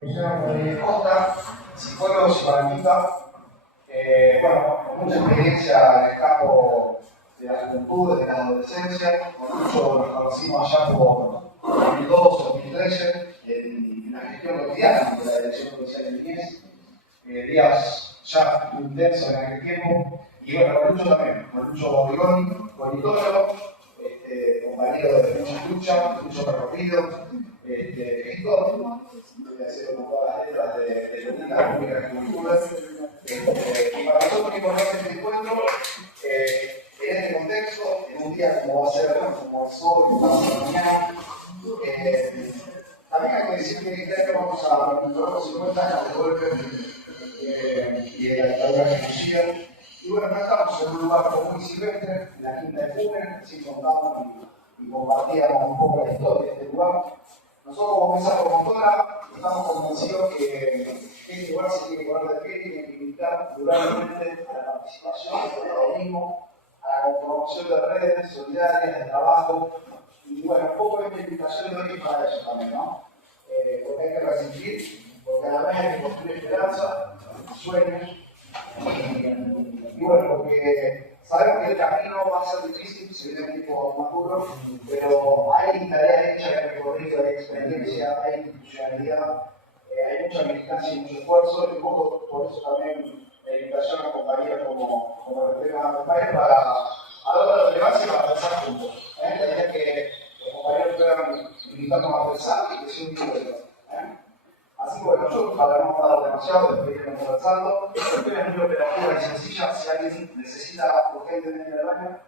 Costa, psicólogo psicoanalista, con mucha experiencia en el campo de la juventud, de la adolescencia, con mucho nos conocimos allá por 2012, 2013, en la gestión cotidiana de la Dirección Provincial de Niñez, días ya intensos en aquel tiempo, y con Lucho también, con Lucho Borigoni, politólogo, compañero de muchas luchas, mucho recorrido, escritor, haciendo con todas las letras de política pública y cultura. Y para nosotros es importante este encuentro, en este contexto, en un día como va a ser, como el sol, como la mañana. También hay que decir que este año vamos a conmemorar los 50 años de golpe y de la dictadura genocida. Y bueno, no estamos en un lugar común y silvestre, en la Quinta de Funes, sí contamos y compartíamos un poco la historia de este lugar. Nosotros como mesa promotora estamos convencidos que este lugar se tiene que poner de pie y tiene que invitar durablemente a la participación, al protagonismo, a la conformación de redes solidarias, de trabajo. Y bueno, un poco esta invitación de hoy es para eso también, ¿no? Porque hay que resistir, porque a la vez hay que construir esperanza, sueños. Y bueno, porque sabemos que el camino va a ser difícil, se viene un tiempo más duro, pero hay tarea hecha, hay recorrido, hay experiencia, hay institucionalidad, hay mucha militancia y mucho esfuerzo, y un poco por eso también la invitación a compañeros como el tema del país para a la hora de relevancia y para pensar juntos. La idea es que los compañeros puedan invitarnos a pensar y que sea un tiempo de Así que bueno, yo para no dar demasiado, después iremos conversando. Esta historia es muy operativa y sencilla. Si alguien necesita urgentemente el baño,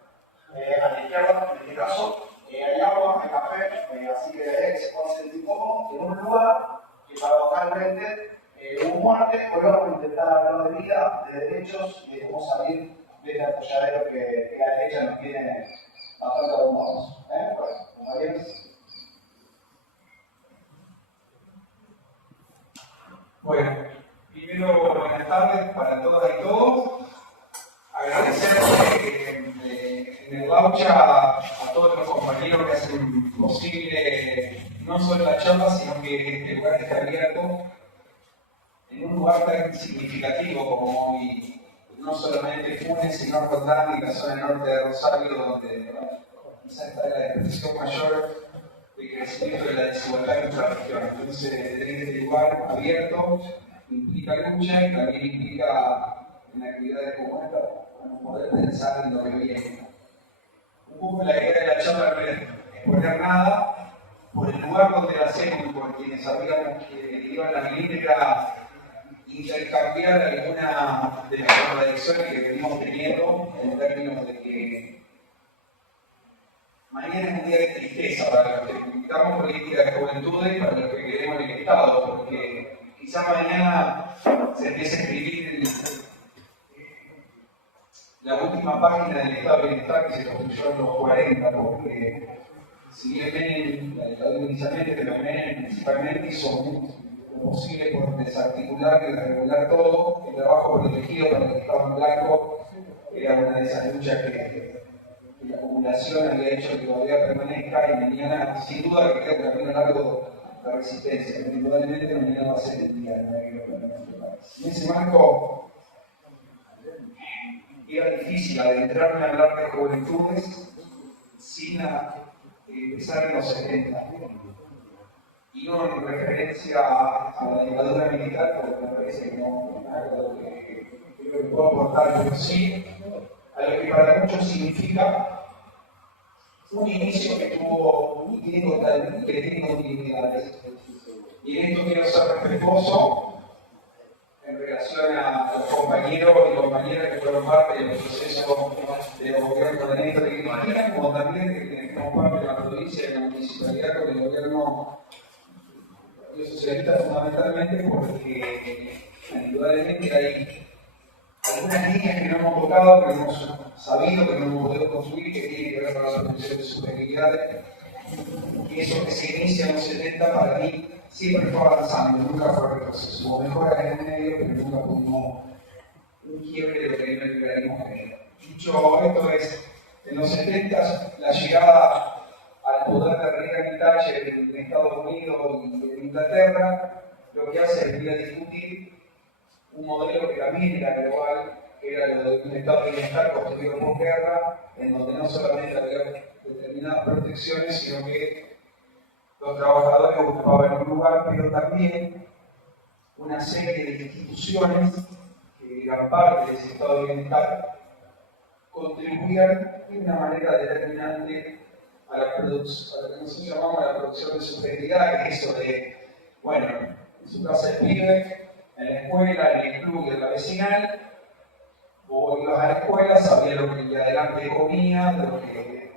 a la izquierda, en este caso, hay agua, hay café, así que la idea es que se pueda sentir cómodo en un lugar que paradojalmente hubo muerte. Hoy vamos a intentar hablar de vida, de derechos y de cómo salir de este atolladero que la derecha nos tiene bastante abrumados. Bueno, compañeros. Bueno, primero buenas tardes para todas y todos. Agradecer en el Laucha a todos los compañeros que hacen posible no solo la charla, sino que este lugar esté abierto en un lugar tan significativo como hoy, no solamente Funes, sino Roldán y la zona norte de Rosario, donde quizás está la expresión mayor de crecimiento de la desigualdad en nuestra región. Entonces, tener este lugar abierto implica lucha y también implica en actividades como esta poder pensar en lo que viene. Un poco la idea de la charla no es exponer nada por el lugar donde la hacemos y por quienes sabíamos que iba la milímetра intercambiar alguna de las contradicciones que venimos teniendo en términos de que mañana es un día de tristeza para los que necesitamos política de juventud y para los que queremos el Estado, porque quizá mañana se empiece a escribir la última página del Estado de Bienestar que se construyó en los 40, porque si bien Menem, la dictadura inicialmente, pero Menem principalmente hizo lo posible por desarticular y desregular todo, el trabajo protegido para el Estado en blanco era una de esas luchas que la acumulación había hecho que todavía permanezca y mañana, sin duda, que queda un camino largo de resistencia, pero indudablemente mañana va a ser el día en ese marco era difícil adentrarme a hablar de juventudes sin empezar en los 70 y no en referencia a la dictadura militar, porque me parece que no es algo que creo que puedo aportar, pero sí a lo que para muchos significa un inicio que tuvo y que tiene continuidades. Y en esto quiero ser respetuoso en relación a los compañeros y compañeras que fueron parte del proceso de los gobiernos de Néstor y Cristina, como también de quienes forman parte de la provincia y de la municipalidad con el gobierno socialista, fundamentalmente porque indudablemente hay algunas líneas que no hemos tocado, que no hemos sabido, que no hemos podido construir, que tienen que ver con la solución de sus debilidades. Y eso que se inicia en los 70 para mí siempre fue avanzando, nunca fue retroceso. Hubo mejoras en el medio, pero nunca pudimos un quiebre de lo que viene el liberalismo general. Dicho esto, es en los 70 la llegada al poder de Reagan y Thatcher en Estados Unidos y en Inglaterra lo que hace es venir a discutir un modelo que también era global, que era lo de un estado de bienestar construido por guerra, en donde no solamente había determinadas protecciones, sino que los trabajadores ocupaban un lugar, pero también una serie de instituciones que eran parte de ese estado de bienestar contribuían de una manera determinante a lo que nosotros llamamos la producción de subjetividad, que es eso de, bueno, en su casa el pibe, en la escuela, en el club y en la vecinal, o ibas a la escuela, sabías lo que adelante comía, lo que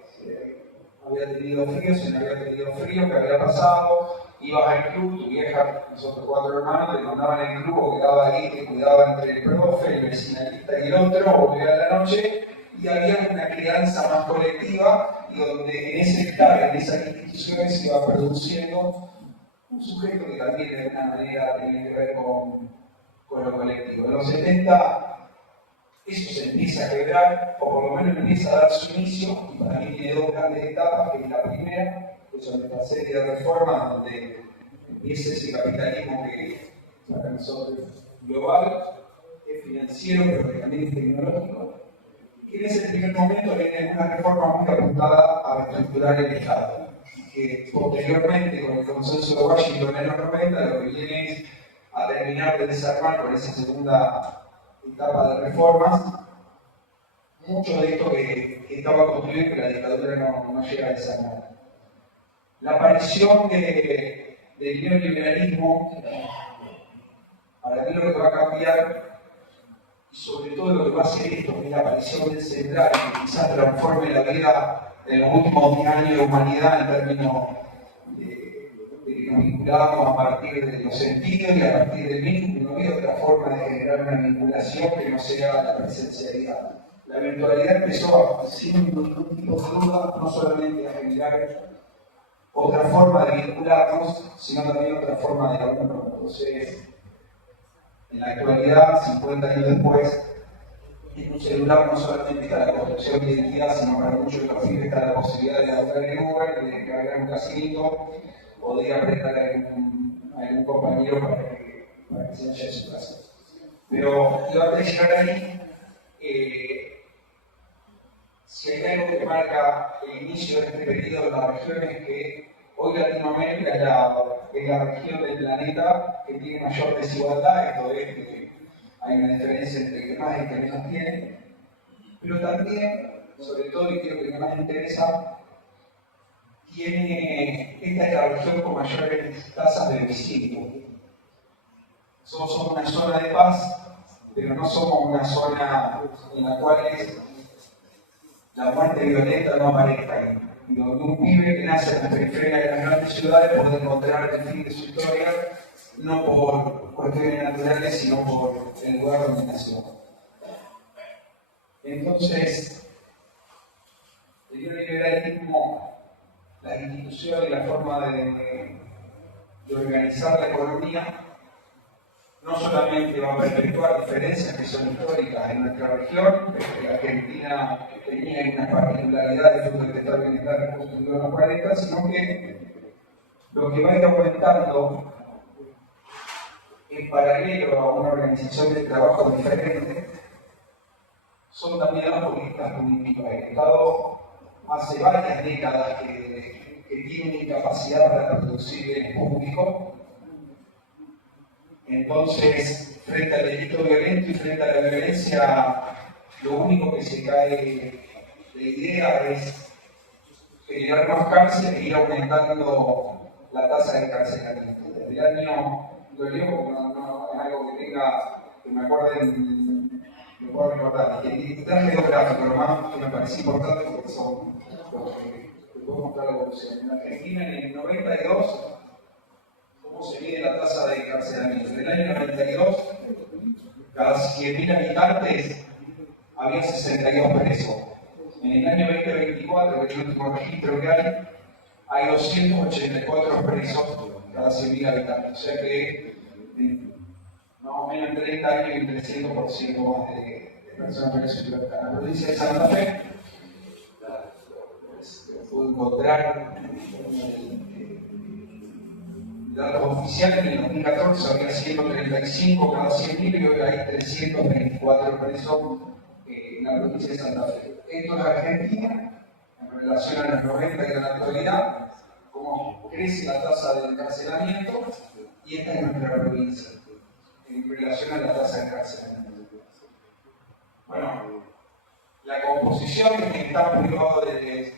había tenido frío, si no había tenido frío, qué había pasado, ibas al club, tu vieja, nosotros 4 hermanos, te mandaban al club o quedaba ahí, te cuidaba entre el profe, el vecinalista y el otro, o volvía a la noche, y había una crianza más colectiva, y donde en ese estar, en esas instituciones, se iba produciendo un sujeto que también de alguna manera tiene que ver con lo colectivo. En los 70 eso se empieza a quebrar, o por lo menos empieza a dar su inicio, y para mí tiene 2 grandes etapas, que es la primera, que son esta serie de reformas donde empieza ese capitalismo que para nosotros es global, es financiero, pero que también es tecnológico, y que en ese primer momento viene una reforma muy apuntada a estructurar el Estado, que posteriormente, con el consenso de Washington en los 90, lo que viene es a terminar de desarmar con esa segunda etapa de reformas, mucho de esto que estaba construido y que la dictadura no llega a desarmar. La aparición del neoliberalismo, para mí lo que va a cambiar, y sobre todo lo que va a hacer esto, que es la aparición del central, que quizás transforme la vida en los últimos 10 años de humanidad en términos de que nos vinculamos a partir de los sentidos y a partir del vínculo. No hay otra forma de generar una vinculación que no sea la presencialidad. La virtualidad empezó, sin ningún tipo de duda, no solamente a generar otra forma de vincularnos, sino también otra forma de hablar. Entonces, en la actualidad, 50 años después, en un celular no solamente está la construcción de identidad, sino para muchos de los pibes está la posibilidad de hablar en Uber, de cargar un casinito o de ir a prestar a algún compañero para que se vaya a su casa. Pero antes de llegar ahí, si hay algo que marca el inicio de este periodo de la región es que hoy Latinoamérica es la región del planeta que tiene mayor desigualdad, esto es que hay una diferencia entre el que más y el que menos tiene, pero también, sobre todo, y creo que lo que más me interesa, esta es la región con mayores tasas de homicidio. Somos una zona de paz, pero no somos una zona en la cual la muerte violenta no aparezca. Y donde un pibe que nace en la periferia de las grandes ciudades puede encontrar el fin de su historia, no por cuestiones naturales, sino por el lugar donde nació. Entonces, el neoliberalismo, las instituciones y la forma de organizar la economía no solamente va a perpetuar diferencias que son históricas en nuestra región, que la Argentina tenía una particularidad de fruto del Estado de Bienestar construido en los 40, sino que lo que va a ir aumentando en paralelo a una organización de trabajo diferente son también las políticas punitivas. El Estado hace varias décadas que tiene una incapacidad para producir bienes públicos. Entonces, frente al delito violento y frente a la violencia, lo único que se cae de idea es generar más cárcel e ir aumentando la tasa de encarcelamiento. Desde el año, lo digo porque no es algo que me acuerden, me puedo recordar, que está geográfico, lo más que me parece importante porque son los que puedo mostrar la evolución. En Argentina, en el 92, ¿cómo se mide la tasa de encarcelamiento? En el año 92, cada 100.000 habitantes había 62 presos. En el año 2024, que es el último registro que hay 284 presos cada 100.000 habitantes. O sea que más o menos en 30 años hay un 300% más de personas presas. En la provincia de Santa Fe, pude encontrar datos oficiales, en el 2014 había 135 cada 100.000 y hoy hay 324 presos en la provincia de Santa Fe. Esto es Argentina, en relación a los 90 y a la actualidad, cómo crece la tasa de encarcelamiento, y esta es nuestra provincia, en relación a la tasa de encarcelamiento. Bueno, la composición de quien está privado de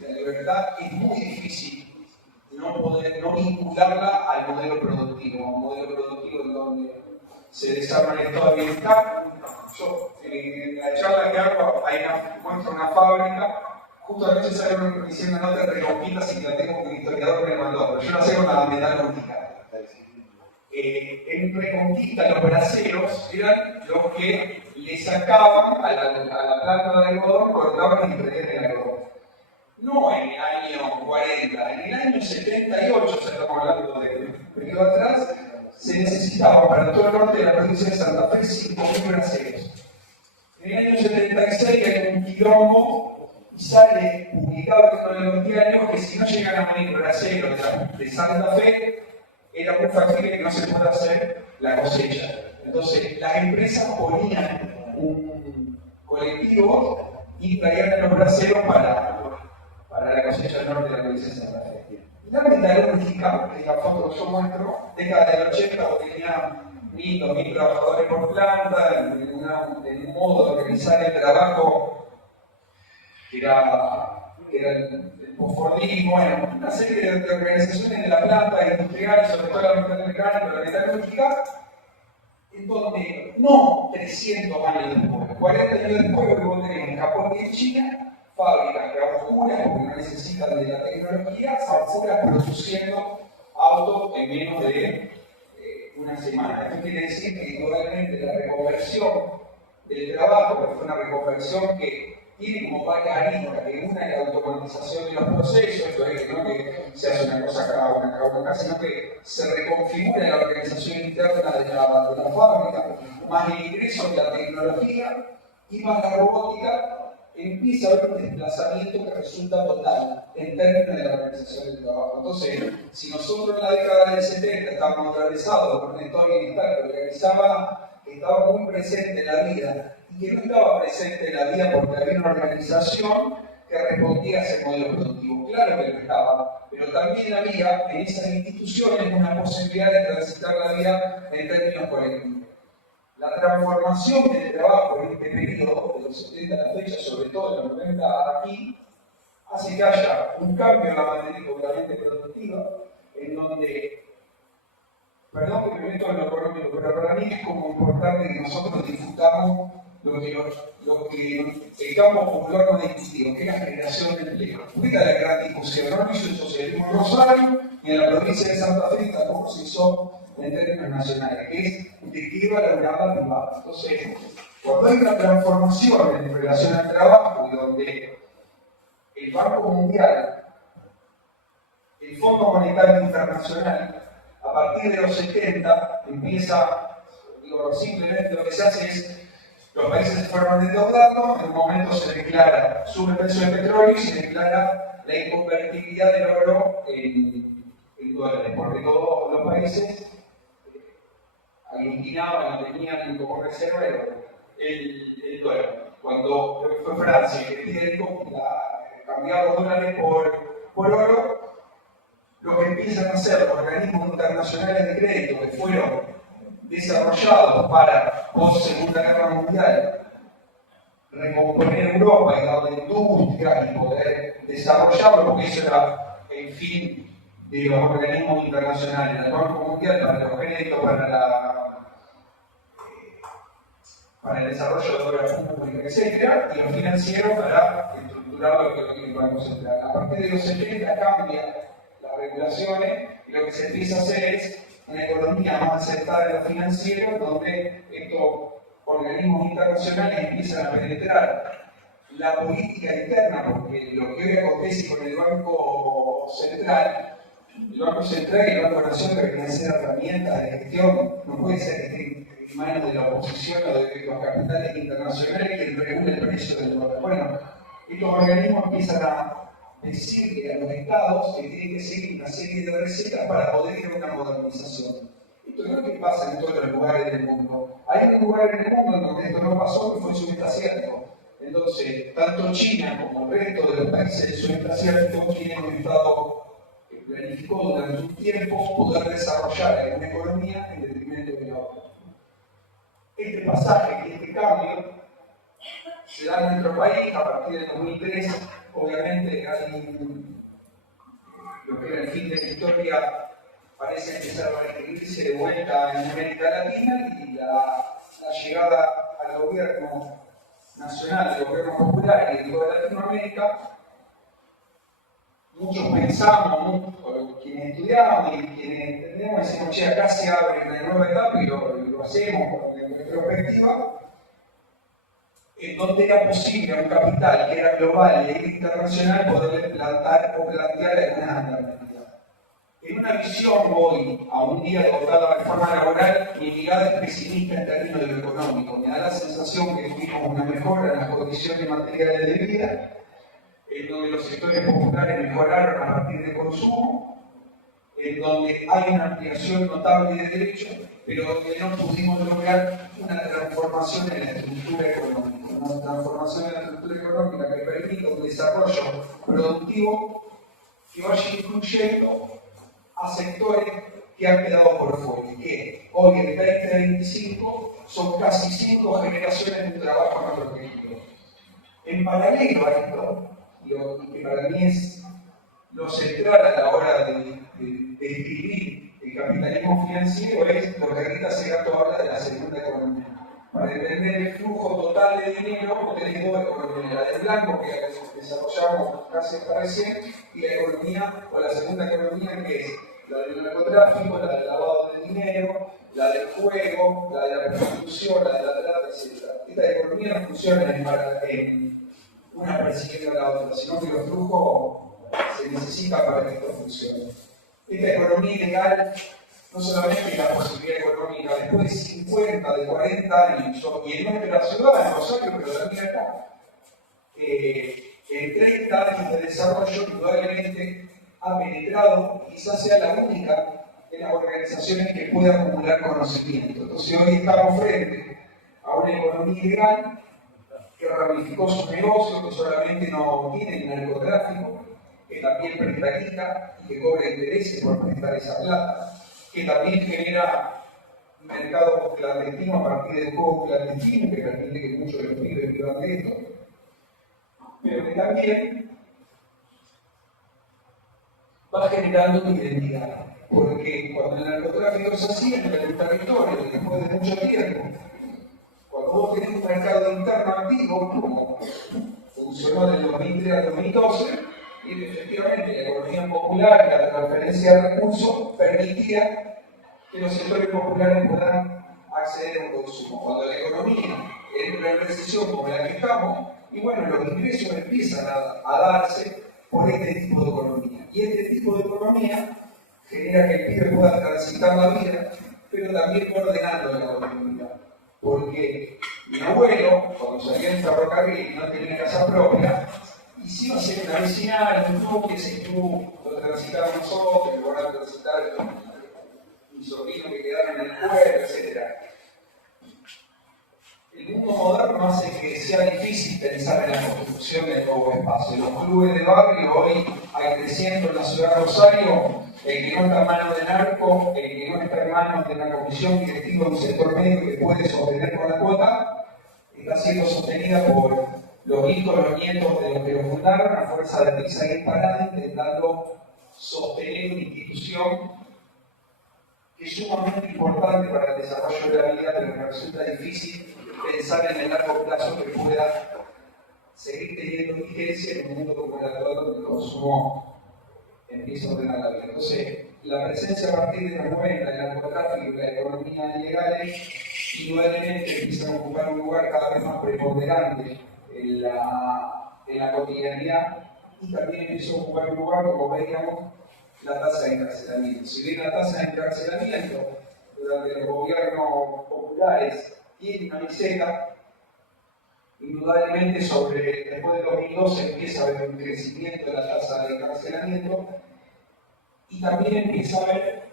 la libertad es muy difícil no vincularla al modelo productivo, un modelo productivo en donde se desarma el estado de bienestar. Yo, en la charla que hago, muestro una fábrica, justo anoche salieron diciendo notas de Reconquista, si la tengo como historiador me mandó, pero yo no sé con la metalúrgica. En Reconquista los braceros eran los que le sacaban a la planta de algodón, cortaban y imprimían el algodón. No en el año 40, en el año 78, ya estamos hablando de un periodo atrás, se necesitaba para todo el norte de la provincia de Santa Fe 5.000 braceros. En el año 76 hay un quilombo y sale publicado en los diarios que si no llegan a morir braceros de Santa Fe, era muy factible que no se pueda hacer la cosecha. Entonces, las empresas ponían un colectivo y traían a los braceros para la cosecha del norte de la provincia de Santa Fe. La metalúrgica, que es la foto que yo muestro, década del 80, tenía 1.000 trabajadores por planta, en un modo de organizar el trabajo que era el posfordismo, una serie de organizaciones de la planta industrial, sobre todo la metalmecánica, pero la metalúrgica, en donde no 300 años después, 40 años después, lo que vos tenés en Japón y en China, fábricas que a oscuras, porque no necesitan de la tecnología, a oscuras produciendo autos en menos de una semana. Esto quiere decir que globalmente la reconversión del trabajo, que fue una reconversión que tiene como varias aristas, que una es la automatización de los procesos, esto es que no que se hace una cosa cada uno acá, sino que se reconfigura la organización interna de la fábrica, más el ingreso de la tecnología y más la robótica, empieza a haber un desplazamiento que resulta total en términos de la organización del trabajo. Entonces, si nosotros en la década del 70 estábamos atravesados por un estado de bienestar que organizaba, estaba muy presente en la vida, y que no estaba presente en la vida porque había una organización que respondía a ese modelo productivo. Claro que lo estaba, pero también había en esas instituciones una posibilidad de transitar la vida en términos colectivos. La transformación del trabajo en este periodo, de los 70 a la fecha, sobre todo de los 90 aquí, hace que haya un cambio en la materia puramente productiva, en donde, perdón que me meto en lo económico, pero para mí es como importante que nosotros disfrutamos lo que el campo popular no ha discutido, que es la generación de empleo. Esta es la gran discusión, no lo hizo el socialismo en Rosario, ni en la provincia de Santa Fe, tampoco se hizo en términos nacionales, que es de que iba a la mirada privada. Entonces, cuando hay una transformación en relación al trabajo, y donde el Banco Mundial, el Fondo Monetario Internacional, a partir de los 70, empieza, simplemente lo que se hace es, los países se fueron endeudando, en un momento se declara, sube el precio del petróleo y se declara la inconvertibilidad del oro en dólares, porque todos los países aglutinaban, tenían como reserva el dólar. Cuando fue Francia que pide cambiar los dólares por oro, lo que empiezan a hacer los organismos internacionales de crédito que fueron desarrollados para post-Segunda Guerra Mundial recomponer Europa y darle industria y poder desarrollarlo, porque eso era el fin de los organismos internacionales, el Banco Mundial para los créditos, para el desarrollo de obras públicas, etc., y los financieros para estructurar lo que el Banco Central. A partir de los 70 cambia las regulaciones y lo que se empieza a hacer es una economía más aceptada de los financieros, donde estos organismos internacionales empiezan a penetrar la política interna, porque lo que hoy acontece con el Banco Central y el Banco de Nación deberían ser herramientas de gestión, no puede ser que estén en manos de la oposición o de los capitales internacionales que regulen el precio del dólar. Bueno, estos organismos empiezan a decirle a los estados que tienen que seguir una serie de recetas para poder ir a una modernización. Esto no es lo que pasa en todos los lugares del mundo. Hay un lugar en el mundo en donde esto no pasó, que fue el sudeste asiático. Entonces, tanto China como el resto de los países del sudeste asiático tienen un estado que planificó durante un tiempo poder desarrollar una economía en detrimento de la otra. Este pasaje, este cambio, se da en nuestro país a partir del 2003. Obviamente hay lo que era el fin de la historia parece empezar a reescribirse de vuelta en América Latina y la llegada al gobierno nacional, al gobierno popular y de toda Latinoamérica. Muchos pensamos, quienes estudiamos y quienes entendemos, decimos, che, acá se abre una nueva etapa y lo hacemos con la retrospectiva, en donde era posible a un capital que era global e internacional poderle plantear algunas alternativas. En una visión hoy, a un día de votar la reforma laboral, mi mirada es pesimista en términos de lo económico. Me da la sensación que tuvimos una mejora en las condiciones materiales de vida, en donde los sectores populares mejoraron a partir del consumo, en donde hay una ampliación notable de derechos, pero donde no pudimos lograr una transformación en la estructura económica, una transformación en la estructura económica que permita un desarrollo productivo que vaya incluyendo a sectores que han quedado por fuera, que hoy en 2025 son casi 5 generaciones de trabajo en nuestro territorio. En paralelo a esto, lo que para mí es lo central a la hora de describir el capitalismo financiero es lo que Rita Segato habla de la segunda economía. Para entender el flujo total de dinero, tenés dos economías, la del blanco que desarrollamos casi hasta recién, y la economía, o la segunda economía, que es la del narcotráfico, la del lavado de dinero, la del juego, la de la prostitución, la de la trata, etc. Esta economía no funciona en una persiguiendo a la otra, sino que los flujos se necesitan para que esto funcione. Esta economía ilegal no solamente es la posibilidad económica, después de 50, de 40 años, y en nuestra ciudad, en Rosario, pero también acá, en 30 años de desarrollo, indudablemente ha penetrado, quizás sea la única de las organizaciones que puede acumular conocimiento. Entonces hoy estamos frente a una economía ilegal que ramificó su negocio, que solamente no tiene el narcotráfico, que también presta guita y que cobra intereses por prestar esa plata, que también genera mercado clandestino a partir del juego clandestino, que permite que muchos de los pibes vivan de esto, pero que también va generando una identidad, porque cuando el narcotráfico se hacía en el territorio, después de mucho tiempo, cuando vos tenés un mercado interno activo, como funcionó del 2003 al 2012, y efectivamente la economía popular y la transferencia de recursos permitía que los sectores populares puedan acceder a un consumo. Cuando la economía entra en recesión como la que estamos, y bueno, los ingresos empiezan a darse por este tipo de economía. Y este tipo de economía genera que el pibe pueda transitar la vida, pero también ordenando la economía. Porque mi abuelo, cuando salía en ferrocarril y no tenía casa propia, hicimos hacer una vecinal, un club, que ese club lo transitamos nosotros, lo van a transitar mis sobrinos que quedaron en el pueblo, etc. El mundo moderno hace que sea difícil pensar en la construcción de nuevo espacio. Los clubes de barrio hoy hay 300 en la ciudad de Rosario, el que no está en manos de narco, el que no está en manos de una comisión directiva de un sector medio que puede sostener con la cuota, está siendo sostenida por los hijos, los nietos de los que lo fundaron, a fuerza de pizza y empanada, intentando sostener una institución que es sumamente importante para el desarrollo de la vida, pero me resulta difícil pensar en el largo plazo que pueda seguir teniendo vigencia en un mundo como el actual, donde el consumo empieza a ordenar la vida. Entonces, la presencia a partir de los 90 del narcotráfico y la economía ilegales indudablemente empiezan a ocupar un lugar cada vez más preponderante en la cotidianidad, y también empieza a ocupar un lugar, como veíamos, la tasa de encarcelamiento. Si bien la tasa de encarcelamiento durante los gobiernos populares tiene una meseta, indudablemente después del 2012 empieza a haber un crecimiento de la tasa de encarcelamiento y también empieza a haber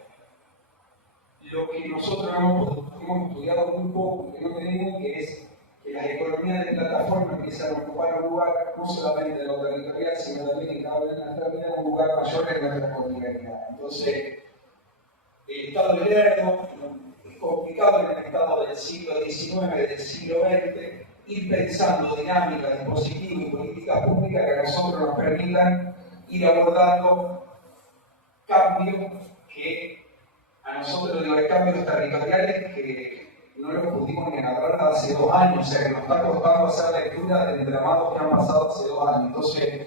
lo que nosotros hemos estudiado un poco, que no tenemos, que es que las economías de plataforma empiezan a ocupar un lugar no solamente en lo territorial, sino también en cada una de nuestras vidas, un lugar mayor en nuestra cotidianidad. Entonces, el estado de Lerdo es complicado en el estado del siglo XIX, del siglo XX, ir pensando dinámicas, dispositivos y políticas públicas que a nosotros nos permitan ir abordando cambios que a nosotros los cambios territoriales que no los pudimos ni agarrar hace 2 años, o sea que nos está costando hacer lectura de entramados que han pasado hace 2 años. Entonces,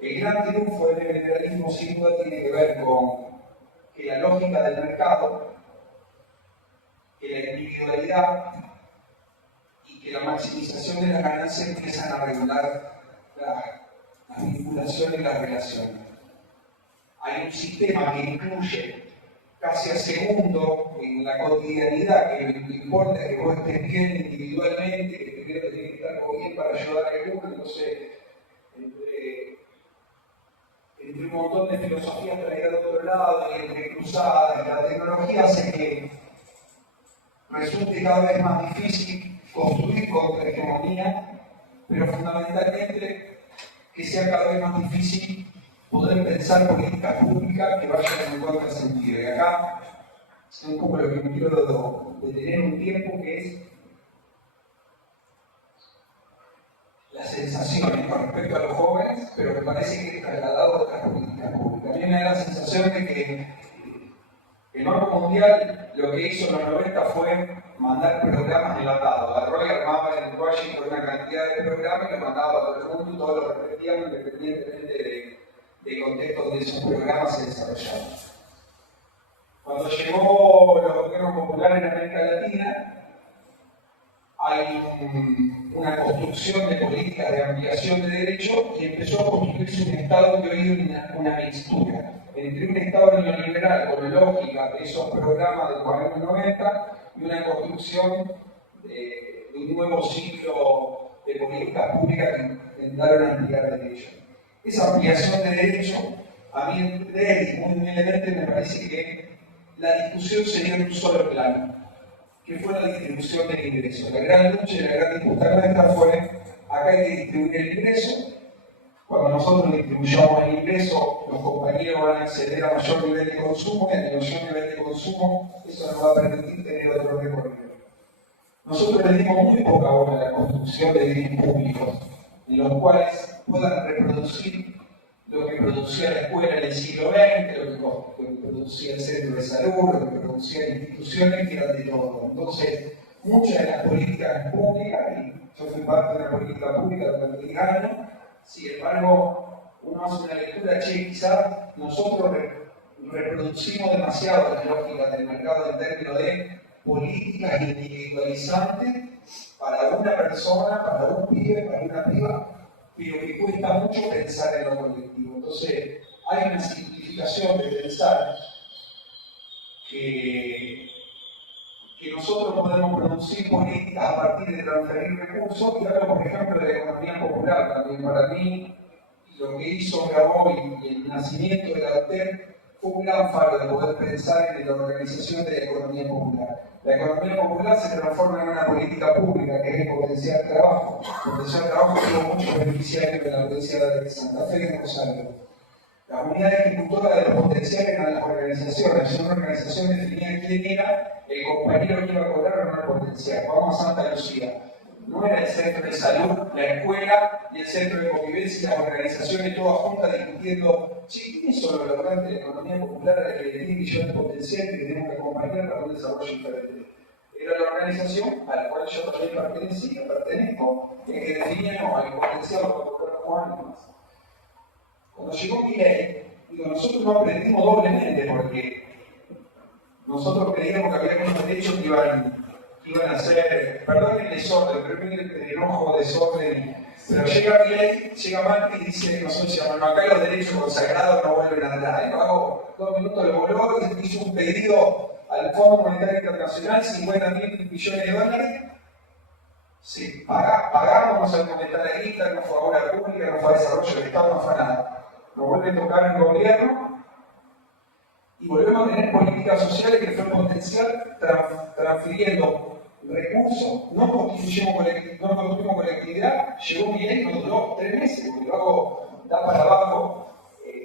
el gran triunfo del neoliberalismo sin duda tiene que ver con que la lógica del mercado, que la individualidad y que la maximización de las ganancias empiezan a regular las vinculaciones y las relaciones. Hay un sistema que incluye casi a segundo en la cotidianidad, que lo que importa es que vos estés bien individualmente, que primero tenés que estar bien para ayudar al mundo. Entonces, entre un montón de filosofías traídas de otro lado, y entre cruzadas, la tecnología hace que resulte cada vez más difícil construir contrahegemonía, pero fundamentalmente que sea cada vez más difícil poder pensar políticas públicas que vayan en el contrasentido. Y acá es un poco lo que me quiero detener un tiempo, que es las sensaciones con respecto a los jóvenes, pero me parece que es trasladado a otras políticas públicas. A mí me da la sensación de que el Banco Mundial lo que hizo en los 90 fue mandar programas enlatados. Agarró y armaba en Washington una cantidad de programas que mandaba a todo el mundo y todos lo repetían independientemente de contextos de esos programas se desarrollaban. Cuando llegó los gobiernos populares en América Latina, hay una construcción de políticas de ampliación de derechos y empezó a construirse un Estado que hoy es una mixtura entre un Estado neoliberal con lógica de esos programas de los años 90 y una construcción de un nuevo ciclo de políticas públicas que intentaron ampliar derechos. Esa ampliación de derechos, a mí y muy humildemente me parece que la discusión sería en un solo plano, que fue la distribución del ingreso. La gran lucha y la gran disputa nuestra fue: acá hay que distribuir el ingreso. Cuando nosotros distribuyamos el ingreso, los compañeros van a acceder a mayor nivel de consumo, y a mayor nivel de consumo, eso nos va a permitir tener otro recorrido. Nosotros le dimos muy poca hora a la construcción de bienes públicos, en los cuales puedan reproducir lo que producía la escuela en el siglo XX, lo que producía el centro de salud, lo que producían instituciones que eran de todo. Entonces, muchas de las políticas públicas, y yo fui parte de una política pública durante 10 años, sin embargo, uno hace una lectura, quizás nosotros reproducimos demasiado las lógicas del mercado en términos de políticas individualizantes para una persona, para un pibe, para una piba, pero que cuesta mucho pensar en lo colectivo. Entonces, hay una simplificación de pensar que nosotros podemos producir políticas a partir de transferir recursos, y hablo, por ejemplo, de la economía popular también. Para mí, lo que hizo Grabois y el nacimiento de la UTEP fue un gran faro de poder pensar en la organización de la economía popular. La economía popular se transforma en una política pública que es potenciar trabajo. Potenciar trabajo tuvo muchos beneficiarios de la Universidad de Santa Fe y Rosario. La unidad ejecutora de los potenciales eran las organizaciones. Una organización definía quién era el compañero que iba a cobrar o no el potencial. Vamos a Santa Lucía. No era el centro de salud, la escuela y el centro de convivencia y las organizaciones todas juntas discutiendo: sí, ¿quiénes son los lograntes de la economía popular a la que le tiene millones de potenciales que tenemos que acompañar para un desarrollo diferente? Era la organización a la cual yo también pertenezco, que definía el potencial para cobrar Juan y demás. Cuando llegó Milei, nosotros no aprendimos doblemente, porque nosotros creíamos que había unos derechos que iban a ser, perdón el desorden, pero el enojo, desorden, pero llega Milei, llega Macri y dice: nosotros llamamos acá los derechos consagrados no vuelven a atrás. Y luego 2 minutos lo voló y hizo un pedido al Fondo Monetario Internacional, 50.000 millones de dólares, Sí, pagamos, no sabemos dónde está la guita, no fue a obra pública, no fue a desarrollo del Estado, no fue a nada. Nos vuelve a tocar el gobierno y volvemos a tener políticas sociales que fue potencial transfiriendo recursos, no construimos colectividad, llegó mi ley, nos duró 3 meses, porque luego da para abajo,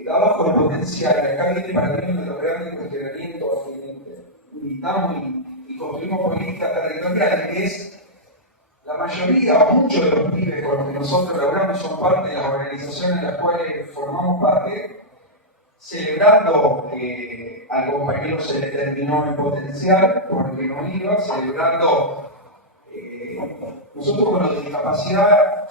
da abajo el potencial, acá viene para mí de los grandes cuestionamientos que militamos y construimos políticas territoriales, que es la mayoría o muchos de los pibes con los que nosotros laburamos son parte de las organizaciones en las cuales formamos parte, celebrando que al compañero se le terminó el potencial porque no iba, celebrando nosotros con los de discapacidad,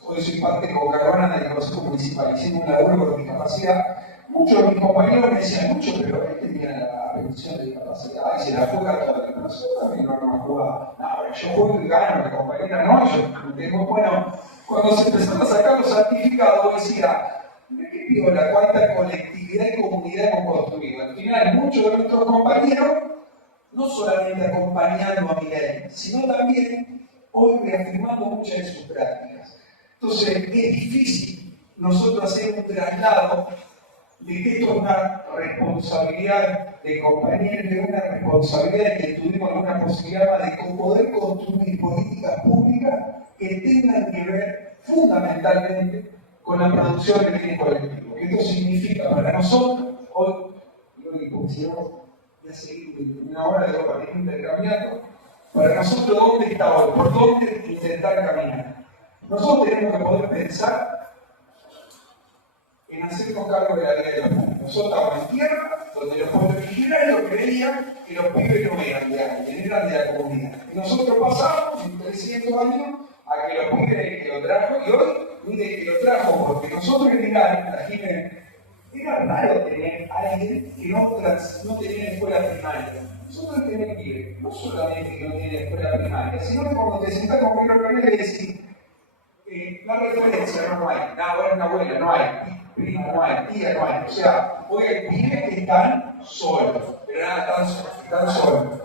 hoy soy parte de Coca-Cola del Consejo Municipal, hicimos un laburo con discapacidad. Muchos de mis compañeros me decían mucho, pero él tenía la pensión de discapacidad y se la juega toda la nosotros también no nos jugaba. No, pero yo juego y gano, la compañera no, yo tengo, bueno, cuando se empezaron a sacar los certificados decía, mira qué piola, cuánta colectividad y comunidad hemos construido. Al final, muchos de nuestros compañeros, no solamente acompañando a Miguel, sino también hoy reafirmando muchas de sus prácticas. Entonces, es difícil nosotros hacer un traslado de que esto es una responsabilidad de compañeros, de una responsabilidad de que tuvimos alguna posibilidad de poder construir políticas públicas que tengan que ver fundamentalmente con la producción de bienes colectivos. Que esto significa para nosotros, hoy, porque si no voy a seguir una hora de para ir intercambiando, para nosotros, ¿dónde está hoy? ¿Por dónde intentar caminar? Nosotros tenemos que poder pensar en hacernos cargo de la vida de los pueblos. Nosotros estamos en tierra, donde los pueblos originarios creían que los pibes no eran de alguien, eran de la comunidad. Y nosotros pasamos en 300 años a que los pibes que lo trajo, y hoy, mire que lo trajo, porque nosotros en Irán, la gente, era raro tener a alguien que no tenía escuela primaria. Nosotros tenemos que, no solamente que no tiene escuela primaria, sino que cuando te sientas con Pedro Fernández le decís, la referencia no hay, una abuela no hay, prima no hay, tía no hay. O sea, hoy hay pibes que están solos, pero nada, están solos.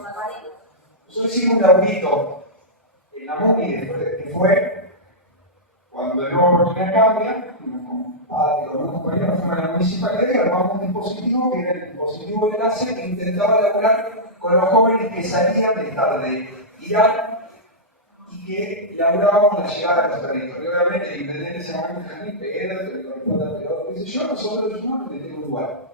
Nosotros hicimos un laburito en la MUNI, que fue cuando de nuevo oportunidad cambia, con unos compañeros fuimos a la municipalidad y armamos un dispositivo que era el dispositivo de enlace que intentaba elaborar con los jóvenes que salían de estar de Irán y que laburábamos la llegada a los territorios. Obviamente el intendente en ese momento es muy Pedro, que corresponde a Pedro, qué sé yo, nosotros dijimos que tenemos un lugar.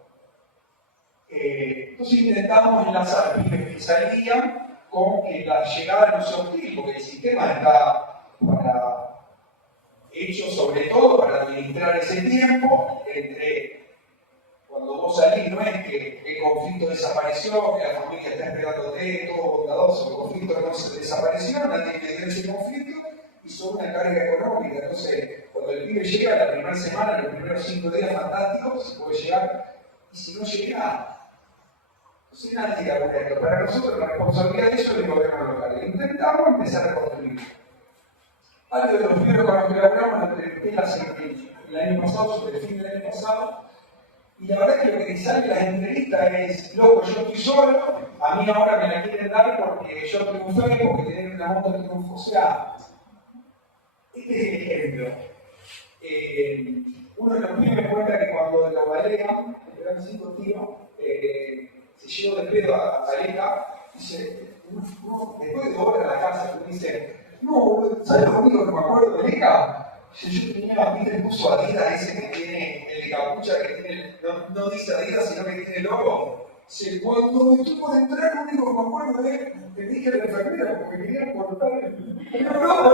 Entonces intentamos enlazar pibes que salían con que la llegada no sea hostil, porque el sistema está hecho sobre todo para administrar ese tiempo entre cuando vos salís, no es que el conflicto desapareció, que la familia está esperándote, todo bondadoso, el conflicto no se desapareció, nadie pidió ese conflicto y son una carga económica. Entonces, cuando el pibe llega la primera semana, los primeros 5 días fantásticos, se puede llegar, y si no llega, entonces nadie labura esto. Para nosotros la responsabilidad de eso es del gobierno local. Intentamos empezar a construir. Algo de los primeros con los que laburamos el año pasado, sobre el fin del año pasado, y la verdad es que lo que sale en las entrevistas es, loco, yo estoy solo, a mí ahora me la quieren dar porque yo triunfé, porque tienen una moto de triunfo. O sea, este es el ejemplo. Uno de los pibes me cuenta que cuando lo balean, eran 5 tiros, se llevó de pedo a Aleca, dice, no, después de 2 horas a la casa, me dice, no, ¿sabes lo único que me acuerdo de Aleca? Yo tenía, viste, el buzo Adidas ese que tiene, el de capucha que tiene, no dice Adidas, sino que tiene el logo. Cuando me estuvo por entrar, lo único que me acuerdo es que dije a la enfermera porque querían cortar el no.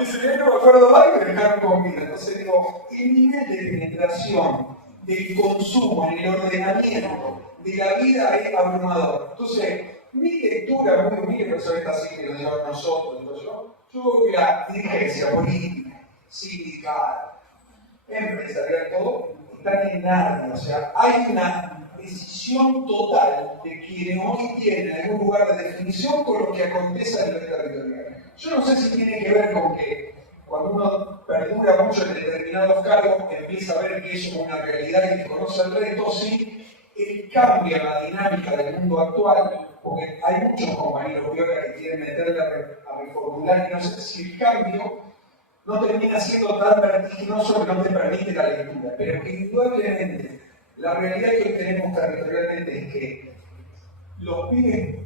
Dice, no me acuerdo más que dejaron comida. Entonces digo, el nivel de penetración del consumo en el ordenamiento de la vida es abrumador. Entonces, mi lectura muy humilde, pero sobre esta sí que lo digo nosotros, digo yo creo que la dirigencia política, sindical, empresarial, todo, están en nadie. O sea, hay una decisión total de quienes hoy tienen algún lugar de definición con lo que acontece a nivel territorial. Yo no sé si tiene que ver con que cuando uno perdura mucho en determinados cargos, empieza a ver que eso es una realidad y desconoce el resto, sí, cambia la dinámica del mundo actual. porque hay muchos compañeros piola que quieren meterle a reformular y no sé si el cambio no termina siendo tan vertiginoso que no te permite la lectura, pero que indudablemente la realidad que hoy tenemos territorialmente es que los pibes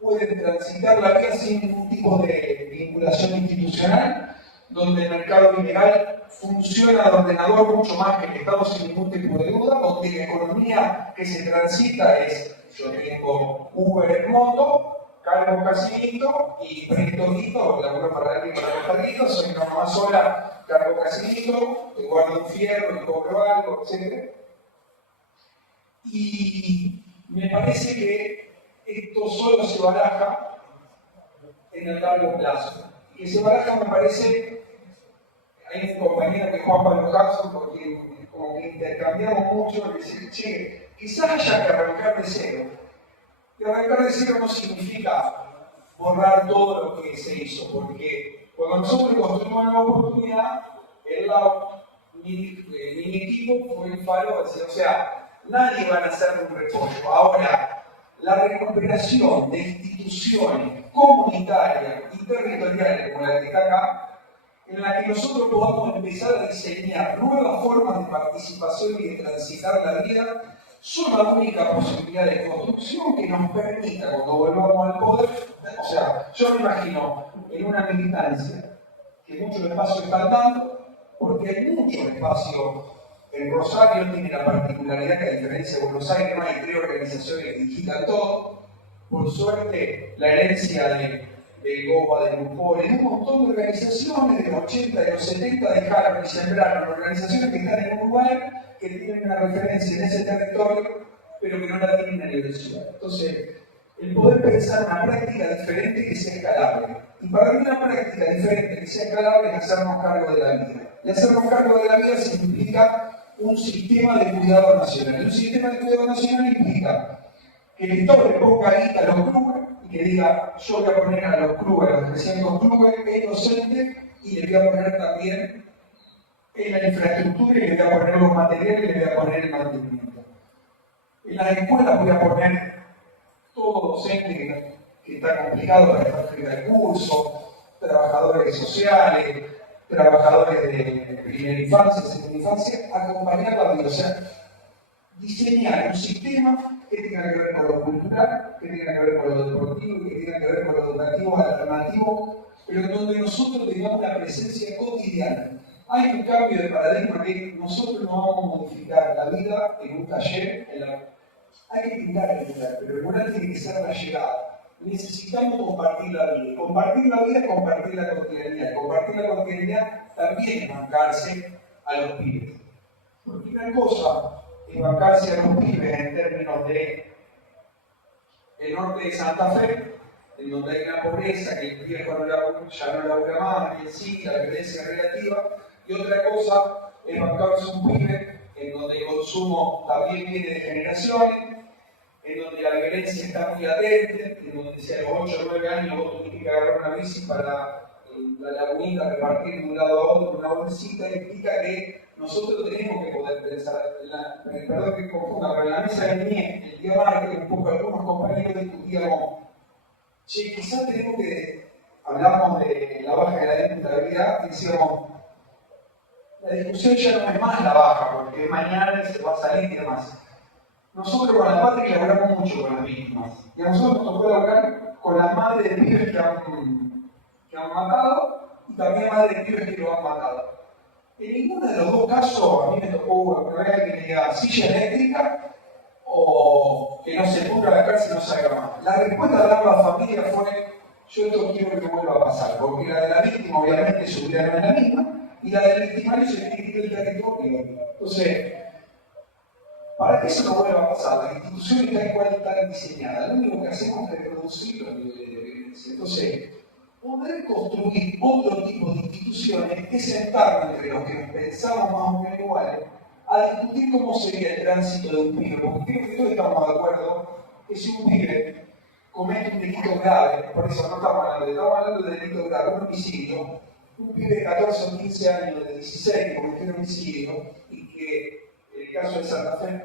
pueden transitar la vida sin ningún tipo de vinculación institucional, donde el mercado ilegal funciona de ordenador mucho más que el Estado sin ningún tipo de duda, donde la economía que se transita es, yo tengo Uber en moto, cargo casinito y presto guito, laburo para alguien que cargo guito, soy una mamá sola, cargo casinito, te guardo un fierro y cobro algo, etc. Y me parece que esto solo se baraja en el largo plazo. Y que se baraja, me parece, hay un compañero que es Juan Pablo Jackson, porque como que intercambiamos mucho, y decir, che, quizás haya que arrancar de cero. Y arrancar de cero no significa borrar todo lo que se hizo, porque cuando nosotros construimos una oportunidad, el lado mi equipo fue el faro, o sea, nadie va a hacer un repollo. Ahora, la recuperación de instituciones comunitarias y territoriales como la que está acá, en la que nosotros podamos empezar a diseñar nuevas formas de participación y de transitar la vida, son la única posibilidad de construcción que nos permita, cuando volvamos al poder, o sea, yo me imagino en una militancia que muchos espacios están dando, porque hay mucho espacio. En Rosario tiene la particularidad que, a diferencia de Buenos Aires, no hay 3 organizaciones que digitan todo. Por suerte, la herencia de GOBA, de Grupol, en un montón de organizaciones de los 80 y de los 70 dejaron y sembraron organizaciones que están en un lugar, que tienen una referencia en ese territorio, pero que no la tienen a nivel ciudad. Entonces, el poder pensar una práctica diferente que sea escalable. Y para mí una práctica diferente que sea escalable es hacernos cargo de la vida. Y hacernos cargo de la vida significa un sistema de cuidado nacional. Y un sistema de cuidado nacional implica que el Estado le ponga guita a los clubes y que diga, yo voy a poner a los clubes, a los 300 clubes, el docente, y le voy a poner también en la infraestructura y le voy a poner los materiales y le voy a poner el mantenimiento. En las escuelas voy a poner todo docente que está complicado para estar frente al curso, trabajadores sociales, trabajadores de primera infancia, segunda infancia, acompañar la vida, o sea, diseñar un sistema que tenga que ver con lo cultural, que tenga que ver con lo deportivo, que tenga que ver con lo educativo, alternativo, pero donde nosotros tengamos la presencia cotidiana. Hay un cambio de paradigma que nosotros no vamos a modificar la vida en un taller, hay que pintar el lugar, pero el lugar tiene que ser la llegada. Necesitamos compartir la vida. Compartir la vida es compartir la cotidianidad. Compartir la cotidianidad también es bancarse a los pibes. Porque una cosa es bancarse a los pibes en términos de el norte de Santa Fe, en donde hay una pobreza, que el viejo ya no labura más, que sí, la violencia relativa, y otra cosa es bancarse un pibe en donde el consumo también viene de generaciones, en donde la violencia está muy latente, en donde si a los 8 o 9 años vos tenés que agarrar una bici para la lagunita, repartir de un lado a otro una bolsita, implica que nosotros tenemos que poder pensar, perdón que confunda, pero en la mesa de niñez, el día martes, un poco algunos compañeros discutíamos, che, quizás tenemos que, hablamos de la baja de la imputabilidad, decíamos, la discusión ya no es más la baja, porque mañana se va a salir y demás. Nosotros con la patria laburamos mucho con las víctimas. Y a nosotros nos tocó laburar con las madres de pibes que han matado y también madres de pibes que lo han matado. En ninguno de los dos casos a mí me tocó una vez que me diga silla eléctrica o que no se ponga a la cárcel y no salga más. La respuesta de ambas familias fue: yo esto quiero que vuelva a pasar, porque la de la víctima obviamente su vida no es la misma y la del victimario se tiene que ir del territorio. Entonces, para que eso no vuelva a pasar, las instituciones tal cual están diseñadas, lo único que hacemos es reproducir los niveles de violencia. Entonces, poder construir otro tipo de instituciones es sentarnos entre los que nos pensamos más o menos iguales a discutir cómo sería el tránsito de un pibe, porque creo que todos estamos de acuerdo que si un pibe comete un delito grave, por eso no estamos hablando de delito grave, un homicidio, un pibe de 14 o 15 años, de 16 que cometió un homicidio y que, en el caso de Santa Fe,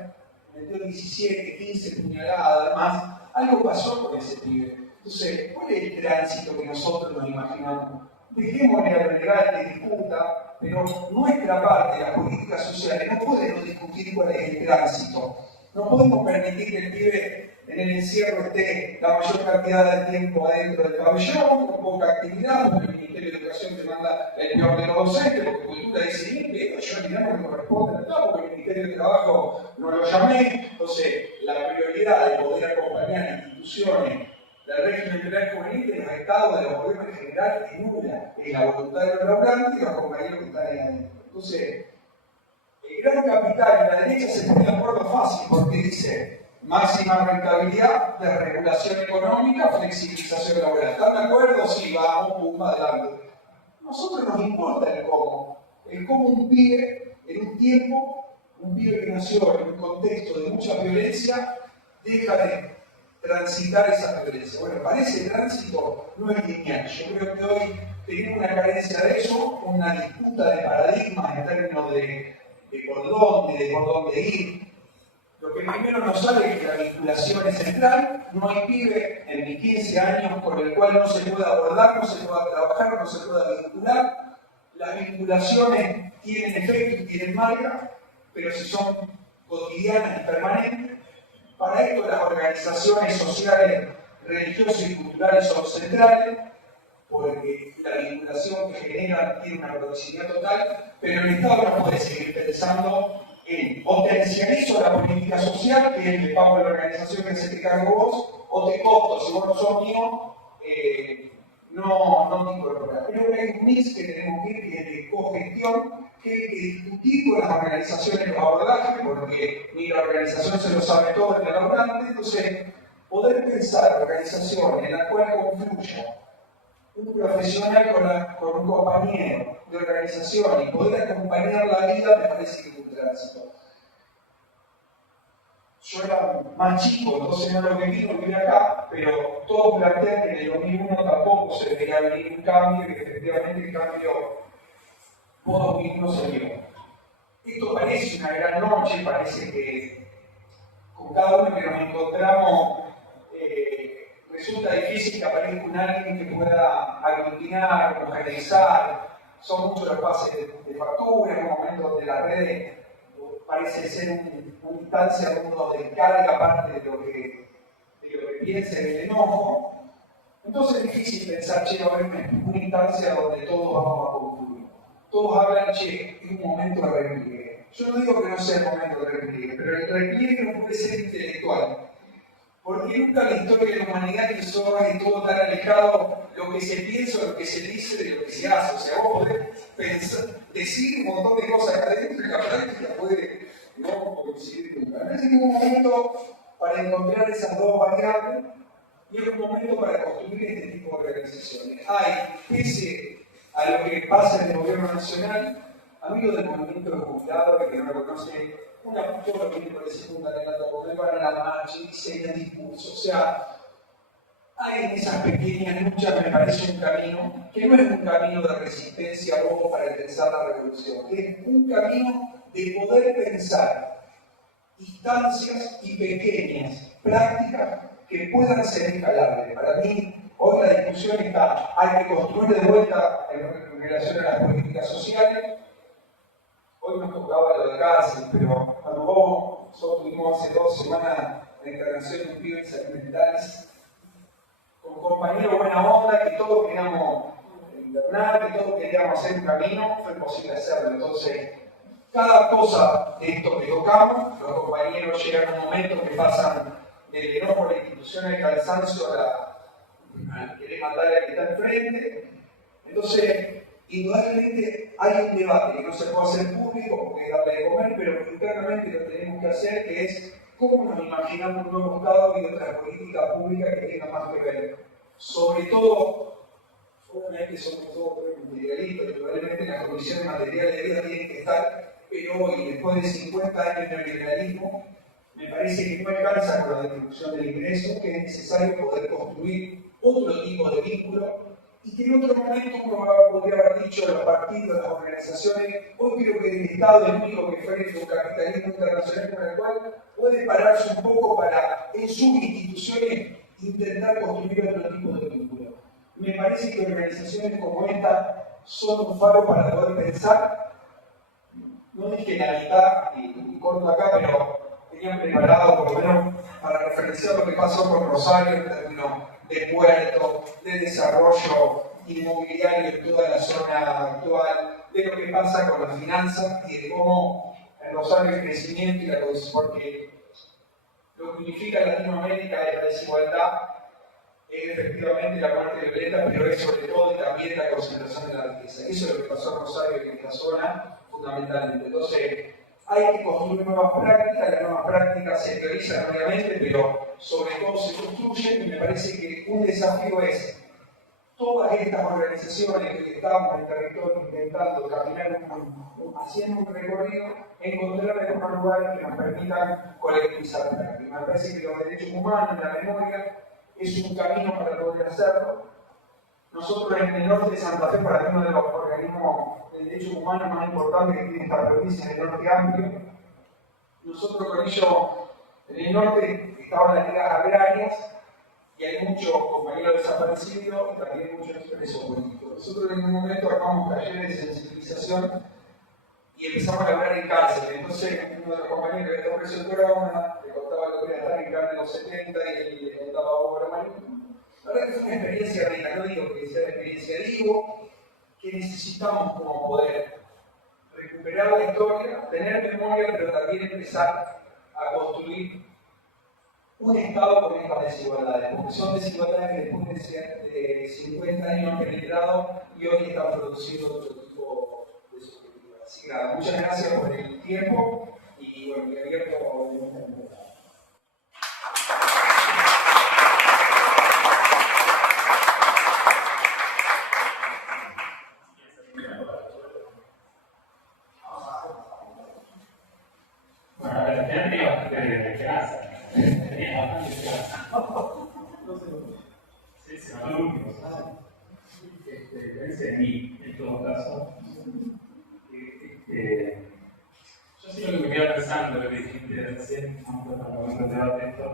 metió 17, 15 puñaladas, además, algo pasó con ese pibe. Entonces, ¿cuál es el tránsito que nosotros nos imaginamos? Dejémosle a lo legal que discuta, pero nuestra parte, las políticas sociales, no podemos discutir cuál es el tránsito. No podemos permitir que el pibe en el encierro esté la mayor cantidad de tiempo adentro del pabellón, con poca actividad, porque el Ministerio de Educación te manda el peor de los docentes, porque Cultura dice, pero yo al final no me corresponde acá, porque el Ministerio de Trabajo no lo llamé. Entonces, la prioridad de poder acompañar instituciones del régimen penal juvenil de los estados, de los gobiernos en general, es nula. Es la voluntad de los laburantes y los compañeros que están ahí adentro. Entonces, el gran capital y la derecha se pone de acuerdo fácil porque dice máxima rentabilidad, desregulación económica, flexibilización laboral. ¿Están de acuerdo? Sí, vamos, pum, adelante. A nosotros nos importa el cómo. El cómo un pibe, en un tiempo, un pibe que nació en un contexto de mucha violencia, deja de transitar esa violencia. Bueno, para ese tránsito no es lineal. Yo creo que hoy tenemos una carencia de eso, una disputa de paradigmas en términos de por dónde ir. Lo que primero nos sale es que la vinculación es central. No hay pibe en mis 15 años con el cual no se pueda abordar, no se pueda trabajar, no se pueda vincular. Las vinculaciones tienen efecto y tienen marca, pero si son cotidianas y permanentes, para esto las organizaciones sociales, religiosas y culturales son centrales, porque la vinculación que generan tiene una proximidad total, pero el Estado no puede seguir pensando en o potencializo la política social, que es el pago de la organización que se te cargo vos, o te costo, si vos no sos mío, no te incorporas. Creo que hay un mix que tenemos que ir, que es de cogestión, que hay que discutir con las organizaciones los abordajes, porque ni la organización se lo sabe todo ni el laborante. Entonces, poder pensar organización en la cual confluya un profesional con un compañero de organización y poder acompañar la vida, me parece que es un tránsito. Yo era más chico, entonces no lo viví acá, pero todos plantean que en el 2001 tampoco se veía venir un cambio y que efectivamente el cambio post 2001 se dio. Esto parece una gran noche, parece que con cada uno que nos encontramos resulta difícil que aparezca un alguien que pueda aglutinar, homogeneizar. Son muchos los pases de factura, en un momento donde las redes parece ser una instancia donde descarga parte de lo que piensa en el enojo. Entonces es difícil pensar, che, va a haber una instancia donde todos vamos a concluir. Todos hablan, che, es un momento de repliegue. Yo no digo que no sea el momento de repliegue, pero el repliegue no puede ser intelectual. Porque nunca la historia de la humanidad quiso de todo tan alejado lo que se piensa, lo que se dice, de lo que se hace. O sea, vos podés pensar, decir un montón de cosas acá adentro y la práctica puede no coincidir nunca. Me parece que es un momento para encontrar esas dos variables y es un momento para construir este tipo de organizaciones. Hay, pese a lo que pasa en el gobierno nacional, amigos del movimiento de jubilados, que no lo conoce, una todo que por se juntan en la Topolé para la marcha y diseñan discursos. O sea, hay en esas pequeñas luchas, me parece un camino que no es un camino de resistencia o para pensar la revolución, es un camino de poder pensar instancias y pequeñas prácticas que puedan ser escalables. Para mí, hoy la discusión está, hay que construir de vuelta en relación a las políticas sociales. Hoy nos tocaba lo de cárcel, pero cuando nosotros tuvimos hace 2 semanas la internación de un pibe en salud mentales, con compañeros buena onda, que todos queríamos internar, que todos queríamos hacer un camino, fue imposible hacerlo. Entonces, cada cosa de esto que tocamos, los compañeros llegan a un momento que pasan del enojo a la institución al cansancio a querer matar al que está enfrente. Entonces, indudablemente hay un debate que no se puede hacer público porque es darle de comer, pero internamente lo tenemos que hacer, que es cómo nos imaginamos un nuevo Estado y otra política pública que tenga más que ver. Sobre todo, obviamente somos todos materialistas, probablemente las condiciones materiales de vida tienen que estar, pero hoy, después de 50 años de neoliberalismo, me parece que no alcanza con la distribución del ingreso, que es necesario poder construir otro tipo de vínculo y que en otro momento uno podría haber dicho los partidos, las organizaciones, hoy creo que el Estado es el único que frente a un capitalismo internacional con el cual puede pararse un poco para, en sus instituciones, intentar construir otro tipo de vínculo. Me parece que organizaciones como esta son un faro para poder pensar. No dije la mitad y corto acá, pero tenían preparado por lo menos para referenciar lo que pasó con Rosario en términos de puerto, de desarrollo inmobiliario en toda la zona actual, de lo que pasa con las finanzas y de cómo en Rosario el crecimiento y la porque lo que unifica Latinoamérica es la desigualdad, es efectivamente la parte violenta, pero es sobre todo y también la concentración de la riqueza. Eso es lo que pasó en Rosario y en esta zona, fundamentalmente. Entonces, hay que construir nuevas prácticas, las nuevas prácticas se teorizan obviamente, pero sobre todo se construyen, y me parece que un desafío es todas estas organizaciones que estamos en el territorio intentando caminar, haciendo un recorrido, encontrar algunos lugares que nos permitan colectivizar prácticas. Me parece que los derechos humanos, la memoria, es un camino para poder hacerlo. Nosotros en el norte de Santa Fe, para mí uno de los organismos de derechos humanos más importantes que tiene esta provincia en el norte amplio, nosotros con ellos en el norte estaban las ligas agrarias y hay muchos compañeros desaparecidos y también muchos presos políticos. Nosotros en un momento armamos talleres de sensibilización y empezamos a hablar en cárcel. Entonces uno de los compañeros que estaba preso en Corona le contaba lo que era estar en cárcel en los 70 y le contaba a Bobo Marín. La verdad que fue una experiencia rica, no digo que sea una experiencia, digo que necesitamos como poder recuperar la historia, tener memoria, pero también empezar a construir un Estado con estas desigualdades, porque son desigualdades que después de 50 años han penetrado y hoy están produciendo otro tipo de subjetividad. Así que nada, muchas gracias por el tiempo y bueno, me abierto a un En mí, en todo caso. Yo sí lo que me quedo pensando, lo que dijiste recién, cuando momento de debate esto,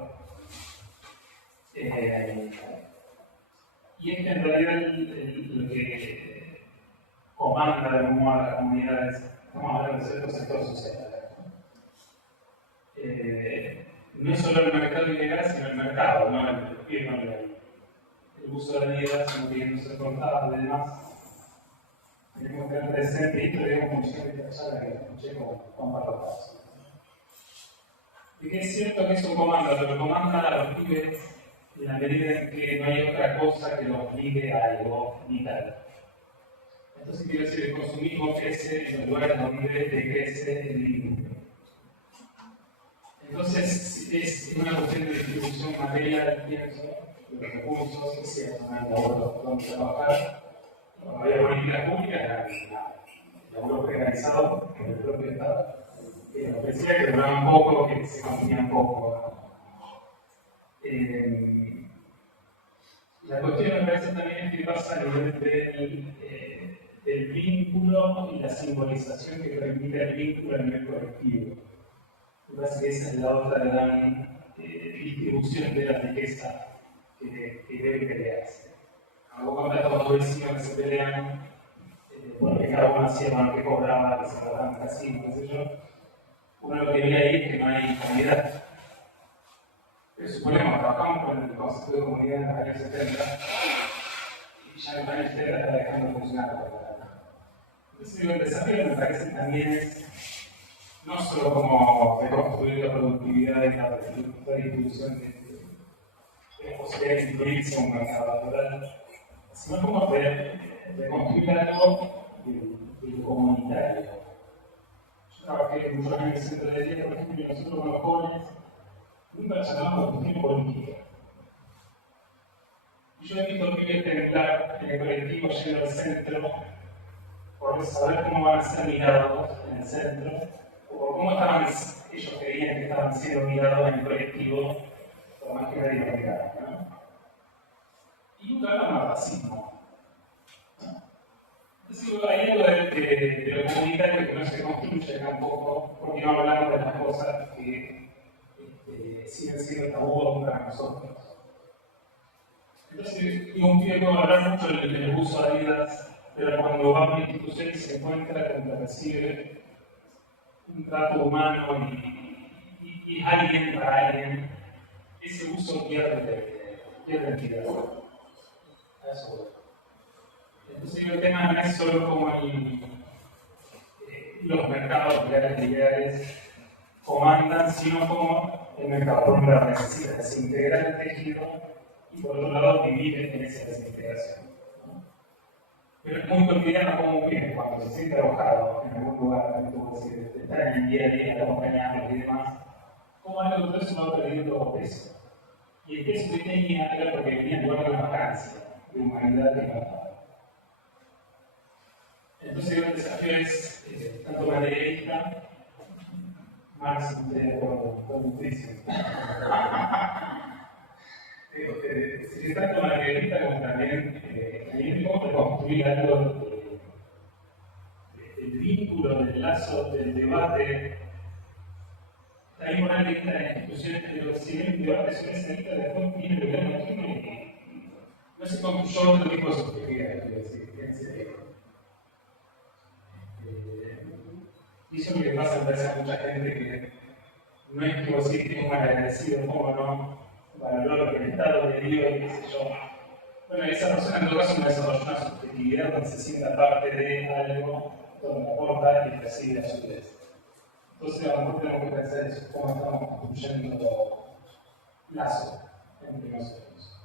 y es que en realidad lo que comanda de algún modo a las comunidades, estamos hablando de ciertos sectores sociales. No es solo el mercado ilegal, sino el mercado, no el uso de la vida, sino que no se contaba y demás. Tenemos que tener presente, y esto digamos mucha persona que escuché con Juan Pablo Paz. Y que es cierto que eso comanda, pero comanda a los pibes en la medida en que no hay otra cosa que los ligue a algo vital. Entonces quiero decir, el consumismo crece en los lugares donde crece el vínculo. Entonces es una cuestión de distribución material, pienso, de los recursos, que sea donde trabajar. Cuando había políticas públicas, el laburo organizado por el propio Estado, que nos decía que duraban poco, que se consumían poco. La cuestión me parece también es que pasa a nivel del vínculo y la simbolización que permite el vínculo a nivel colectivo. Me parece que esa es la otra gran distribución de la riqueza que debe crearse. Vos contás con dos vecinos que se pelean, porque cada uno hacía lo que cobraba, que se cobraban casi, qué sé yo. Uno lo que ve ahí es que no hay comunidad. Pero suponemos, trabajamos con el concepto de comunidad en los años 70 y ya en los años 70 está dejando de funcionar. Entonces, el desafío me parece también es no solo como reconstruir la productividad y la distribución de posibilidades de incluirse en un mercado laboral, sino como reconstruir algo de lo comunitario. Yo trabajé muchos años en el centro de día, por ejemplo, y nosotros con los jóvenes nunca charlamos de cuestión política. Y yo he visto pibes temblar en el colectivo yendo al centro por saber cómo van a ser mirados en el centro, o por cómo ellos creían que estaban siendo mirados en el colectivo, por más que nadie los mirara, ¿no? Y nunca hablan de racismo. Sí, hay algo de lo comunitario que no se construye tampoco, porque no hablamos de las cosas que siguen siendo tabú para nosotros. Entonces, digo, un tío puede hablar mucho del uso de Adidas, pero cuando va a una institución y se encuentra con que recibe un trato humano y alguien para alguien, ese uso pierde entidad. Eso voy. Entonces el tema no es solo como los mercados reales y ideales comandan, sino como el mercado lo necesita desintegrar el tejido y por otro lado vivir en esa desintegración. ¿No? Pero es muy cotidiano como un bien cuando se siente alojado en algún lugar, estar en el día a día, acompañarlos y demás, como algo de todo eso va perdiendo peso. Y el peso que tenía era porque venía en lugar de una vacancia de humanidad que faltaba. Entonces el desafío es tanto materialista, Marx de acuerdo con lo que dice. Es tanto materialista como también cómo reconstruir algo del vínculo, del lazo, del debate. También por ahí lista de instituciones, pero si hay un debate sobre esa lista, después viene el gobierno chino y no se construyó otro tipo de subjetividad, quiero decir, en serio. Y eso es lo que pasa a mucha gente que no es que vos sí estés mal agradecido, cómo no, valoró lo que el Estado le dio y qué sé yo. Bueno, esa persona en todo caso no desarrolló una subjetividad donde se sienta parte de algo, donde aporta y recibe a su vez. Entonces a lo mejor tenemos que pensar eso, cómo estamos construyendo lazo entre nosotros.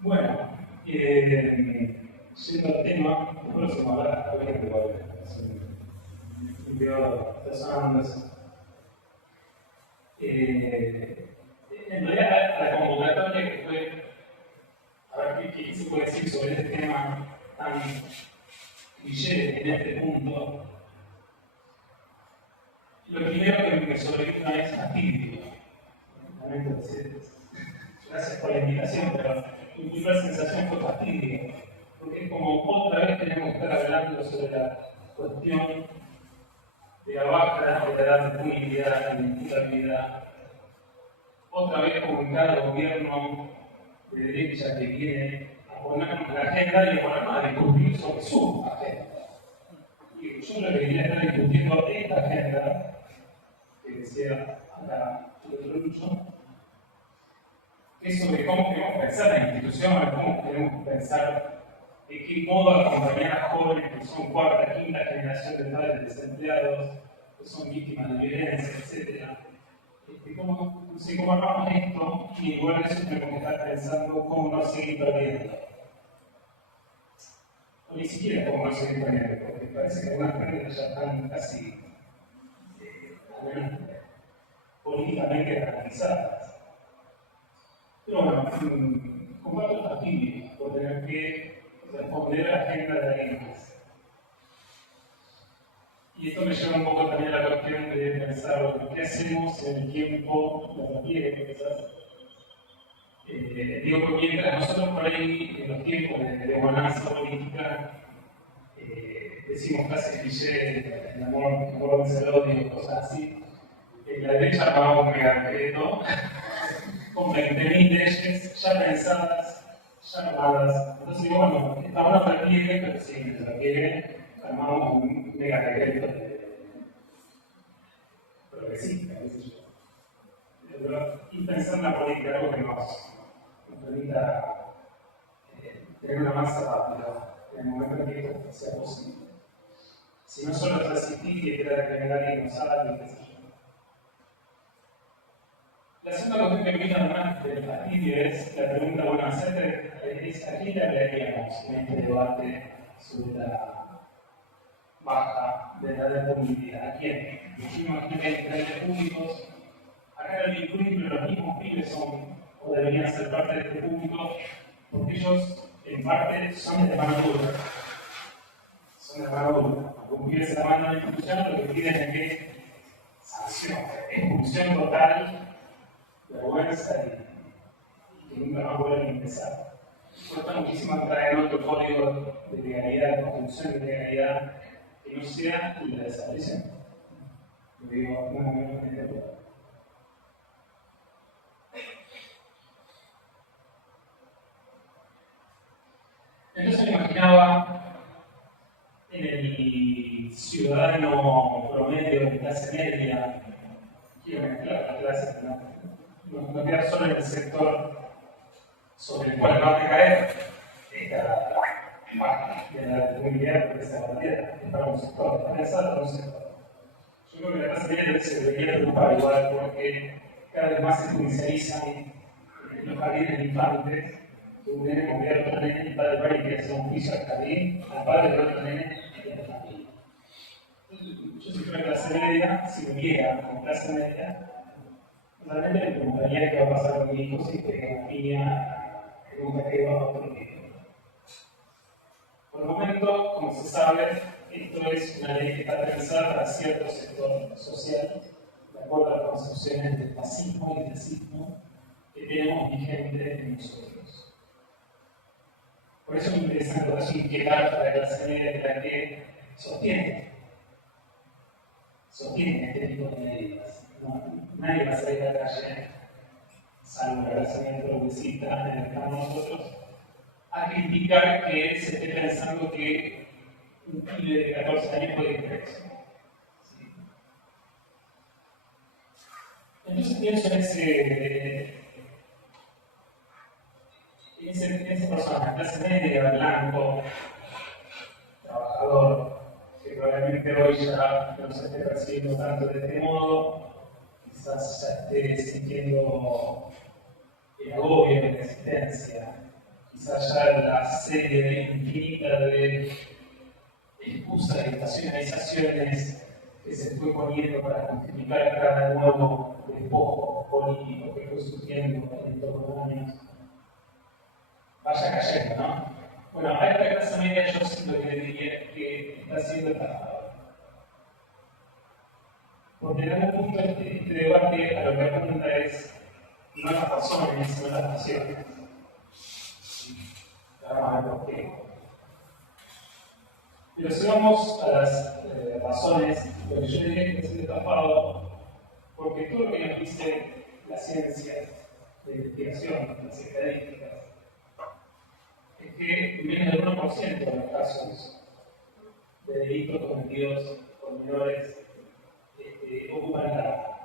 Bueno, yendo al tema, el próximo hablar, a ver qué vuelve. Un video razonando eso. En realidad, la convocatoria que fue, a ver qué se puede decir sobre este tema tan cliché en este punto. Lo primero que me sobrevino es fastidio. Gracias por la invitación, pero mi primera sensación fue fastidio, porque es como otra vez tenemos que estar hablando sobre la cuestión de la baja de la edad de punibilidad, de imputabilidad. Otra vez como en cada gobierno de derecha que viene a ponernos en la agenda y a ponernos a discutir sobre su agenda. Y yo lo que quería estar discutiendo esta agenda, que decía acá Lucho, es sobre cómo queremos pensar la institución, cómo queremos pensar de qué modo acompañar a jóvenes que son cuarta, quinta generación de padres desempleados, que son víctimas de violencia, etc. Cómo armamos esto y en lugar de eso tenemos que estar pensando cómo no seguir perdiendo. O ni siquiera cómo no seguir perdiendo, porque parece que algunas pérdidas ya están casi políticamente garantizadas. Pero bueno, comparto el fastidio por tener que responder a la agenda de alguien más. Y esto me lleva un poco también a la cuestión de pensar lo que hacemos en el tiempo lo requiere, quizás. Digo, porque mientras nosotros por ahí, en los tiempos de bonanza política, decimos frases cliché, el amor vence el odio, cosas así, la derecha armaba un megaproyecto con 20.000 leyes ya pensadas, ya armadas. Entonces digo, bueno, esta hora requiere, pero sí, se requiere, armamos un megaproyecto progresista, qué sé yo. Y pensar en la política, algo que nos permita tener una masa rápida en el momento en que esto sea posible. Si no solo es resistir y esperar que venga alguien nos haga, qué sé yo. La segunda cuestión que viene además del fastidio es la pregunta, bueno, acerca de ¿a quién le hablaríamos en este debate sobre la baja de la edad de punibilidad? ¿A quién? Dijimos aquí que hay canales públicos, acá en el público los mismos pibes son o deberían ser parte de este público, porque ellos en parte son de mano dura. Son de mano dura. Aunque hubiese la mano de la institución, lo que piden es que sanción, expulsión total, vergüenza y que nunca más vuelvan a empezar. cuesta muchísimo entrar en otro código de legalidad, de construcción de legalidad, que no sea la desaparición. Lo digo una vez en el Entonces me imaginaba en el ciudadano promedio de clase media, quiero mezclar las clases, no quedar solo en el sector sobre el cual va a caer esta parte de la comunidad, porque esa bandera es para un sector, está pensada para un sector. Yo creo que la clase media se debería preocupar igual, porque cada vez más se judicializan los jardines de infantes, que un nene con a otro nene, el padre va y quiere hacer un juicio al jardín, al padre del otro nene y a la familia. Yo si fuera clase media, si viviera con clase media, realmente me preguntaría qué va a pasar con mi hijo si pega una piña en un cajero a otro niño. Por el momento, como se sabe, esto es una ley que está pensada para cierto sector social, de acuerdo a las concepciones del fascismo y del nazismo que tenemos vigente en nosotros. Por eso me interesa en todo inquietar para la clase media de la que sostiene este tipo de medidas. Nadie va a salir a la calle, salvo la clase media progresista en el que estamos nosotros, a criticar que se esté pensando que un pibe de 14 años puede ir preso. ¿Sí? Entonces pienso en esa persona, clase media, blanco, trabajador, que probablemente hoy ya no se esté percibiendo tanto de este modo, quizás ya esté sintiendo el agobio de la existencia, quizás ya la serie infinita de excusas y estacionalizaciones que se fue poniendo para justificar cada nuevo despojo político que fue surgiendo en todos los años, vaya cayendo, ¿no? Bueno, a esta clase media yo lo que le diría es que está siendo estafado. Porque en algún punto este debate a lo que apunta es no las razones, sino las pasiones. Vamos a ver por qué. Pero si vamos a las razones, lo que yo diría es que está siendo estafado, porque todo lo que nos dice la ciencia de investigación, las estadísticas, es que menos del 1% de los casos de delitos cometidos por menores ocupan la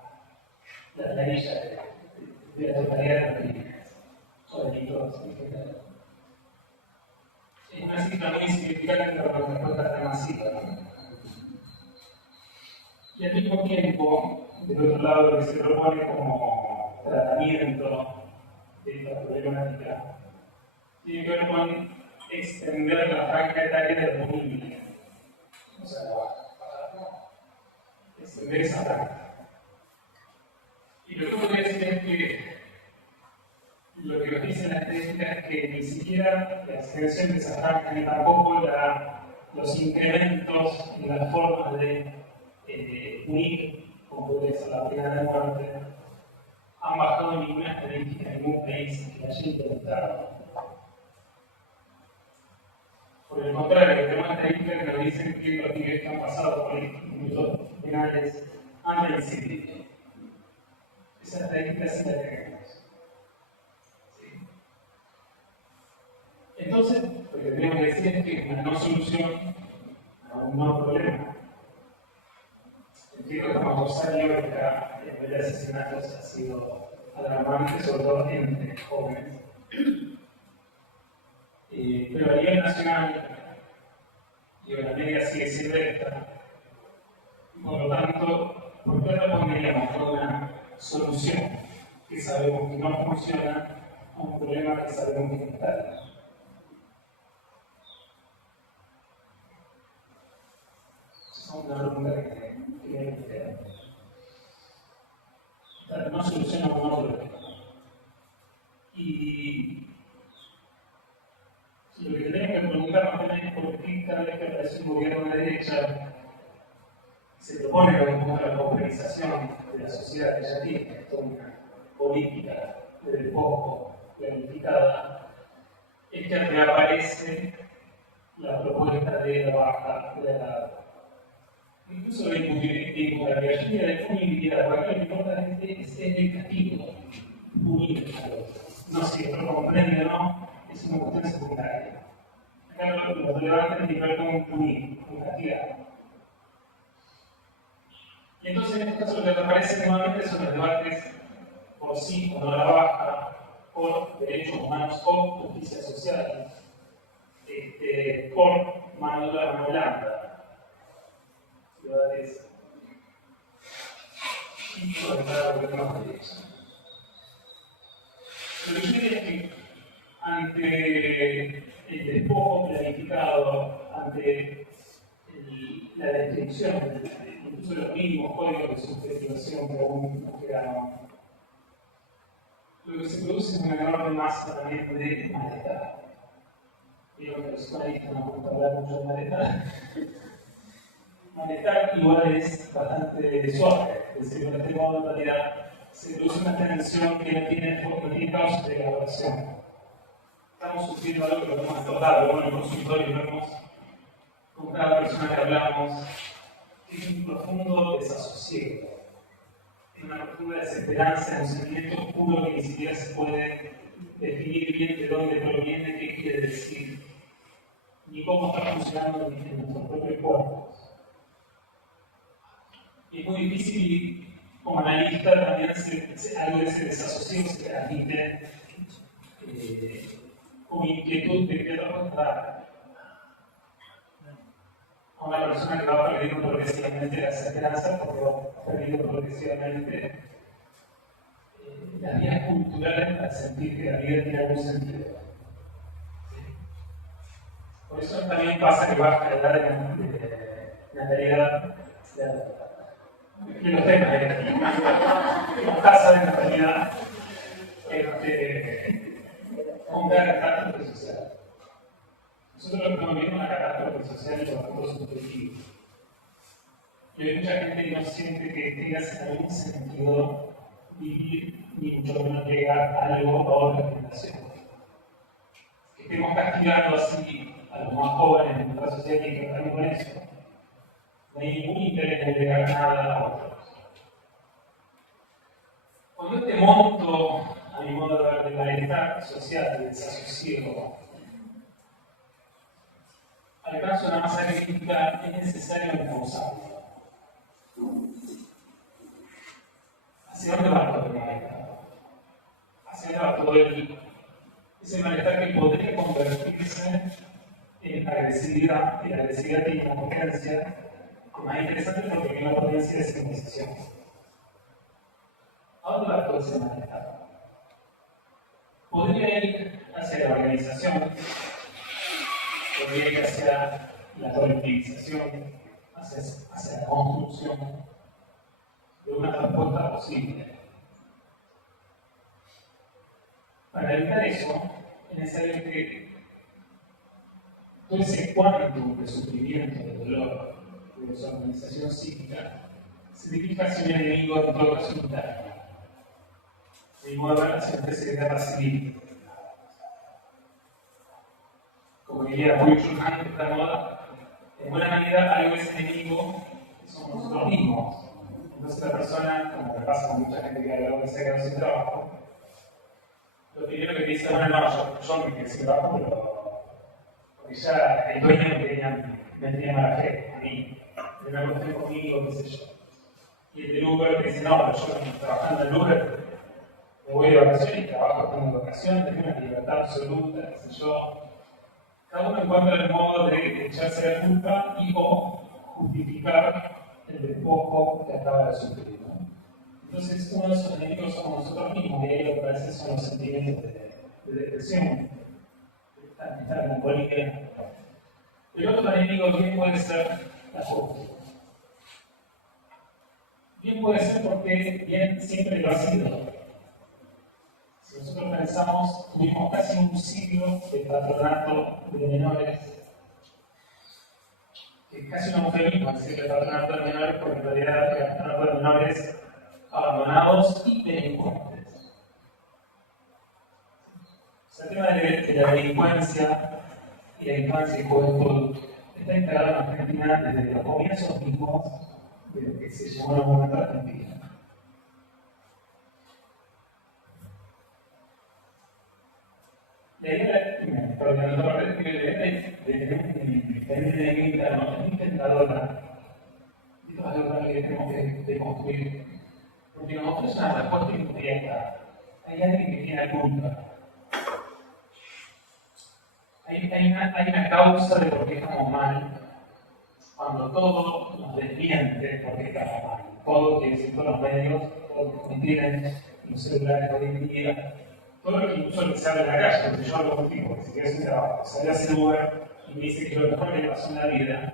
planilla de la totalidad de los crímenes o delitos en general. Es una cifra muy significante, pero la respuesta está masiva, ¿no? Y al mismo tiempo, del otro lado, lo que se propone como tratamiento de esta problemática tiene que ver con extender la franja etaria de los niños. O sea, extender esa franja. Y lo que podría decir es que lo que nos dice la estadística es que ni siquiera la extensión de esa franja ni tampoco los incrementos en las formas de punir, como podría ser la pena de muerte, han bajado ninguna estadística en ningún país que haya implementado. Por el contrario, tenemos estadísticas que nos dicen que los pibes que han pasado por institutos penales han reincidido. Esa estadística sí la tenemos. ¿Sí? Entonces, lo que tenemos que decir es que es una no solución a un no problema. Entiendo que Rosario, el nivel de asesinatos ha sido alarmante, sobre todo entre jóvenes. Pero a nivel nacional, la media sigue siendo esta. Por lo tanto, ¿por qué no pondríamos una solución que sabemos que no funciona a un problema que sabemos que está? Esa es una pregunta que me queda. No soluciona un problema. Y lo que tenemos que preguntarnos también es por qué cada vez que aparece un gobierno de derecha se propone la organización de la sociedad que ya tiene toda una política de despojo planificada, es que reaparece la propuesta de la baja de la edad. Incluso la imputabilidad de punibilidad, porque lo importante es el castigo, punir. No sé si lo comprende o no, es una cuestión secundaria. Acá lo relevante es nivel con punir, con castigar. Y entonces en este caso lo que aparece nuevamente son los debates por sí o no la baja, por derechos humanos o justicia social, por mano dura o mano blanda. Debates y sobre todo lo que más derechos. Lo que yo diría es que ante el despojo planificado, ante la descripción, incluso los mínimos códigos de subjetivación que aún nos quedaron, lo que se produce es una enorme masa también de malestar. Digo que los psicoanalistas no nos gusta hablar mucho de malestar. Malestar igual es bastante suave, es decir, de este modo en realidad se produce una tensión que no tiene causa de elaboración. Estamos sufriendo algo que lo hemos tratado, bueno, en el consultorio lo vemos con cada persona que hablamos, es un profundo desasosiego, es una profunda desesperanza, un sentimiento oscuro que ni siquiera se puede definir bien de dónde proviene, qué quiere decir, ni cómo está funcionando en nuestros propios cuerpos. Y es muy difícil, como analista, también algo de ese desasosiego se transmite como inquietud de qué respuesta a una persona que va perdiendo progresivamente las esperanzas porque va perdiendo progresivamente las vías culturales para sentir que la vida tiene algún sentido. Por eso también pasa que baja la edad de natalidad, que los temas de la tasa de natalidad con cada catástrofe social. Nosotros lo que vivimos una catástrofe social y los subjetivos. Y hay mucha gente que no siente que tenga algún sentido vivir, ni mucho menos llegar a algo a otra generación. Que estemos castigando así a los más jóvenes en nuestra sociedad y que estamos con eso. No hay ningún interés en llegar nada a otros. Cuando este monto, a mi modo de ver, de malestar social, de desasosiego, alcanza una masa crítica, es necesario encauzarlo. ¿Hacia dónde va todo el malestar? ¿Hacia dónde va todo ese malestar que podría convertirse en agresividad? Y la agresividad tiene una potencia más interesante porque tiene una potencia de civilización. ¿A dónde va todo ese malestar? Podría ir hacia la organización, podría ir hacia la colectivización, hacia la construcción de una respuesta posible. Para evitar eso, es necesario que todo ese cuántum de sufrimiento, de dolor, de desorganización psíquica, se dirija hacia un enemigo en todo caso interno. De modo hacia una especie de guerra civil. Como diría muy Chulhan, que está de moda, en buena manera algo es enemigo que somos nosotros mismos. Entonces la persona, como le pasa a mucha gente que a lo que se queda sin trabajo, lo primero que te dice, bueno, no, yo me quedé sin trabajo, pero porque ya el dueño me tenía mala fe a mí, me la acosté conmigo, qué sé yo. Y el del Uber te dice, no, pero yo trabajando en el Uber me voy de vacaciones y trabajo como vacaciones, tengo una libertad absoluta, qué sé yo. Cada uno encuentra el modo de echarse la culpa y o justificar el despojo que acaba de sufrir. ¿No? Entonces, uno de esos enemigos somos nosotros mismos, y ahí lo que aparecen son los sentimientos de depresión, de melancolía. El otro enemigo bien puede ser la justicia. Bien puede ser porque bien siempre lo ha sido. Si nosotros pensamos, tuvimos casi un siglo de patronato de menores, que es casi un eufemismo decir el patronato de menores, porque en realidad el patronato de menores abandonados y delincuentes. sea, el tema de la delincuencia y la infancia y juventud está instalado en Argentina desde los comienzos mismos de lo que se llamó el movimiento argentino. La idea de enemigo interno es muy tentadora. Esto es algo que tenemos que construir. Porque nos ofrece una respuesta inmediata. Hay alguien que tiene culpa. Hay una causa de por qué estamos mal. Cuando todo nos desmiente por qué estamos mal. Todo que decir, todos los medios, todo lo que contienen los celulares hoy en día. Todo lo que incluso se habla en la calle, porque yo hablo contigo, porque si quieres un trabajo, salí a hacer Uber y me dice que lo mejor que le pasó en la vida,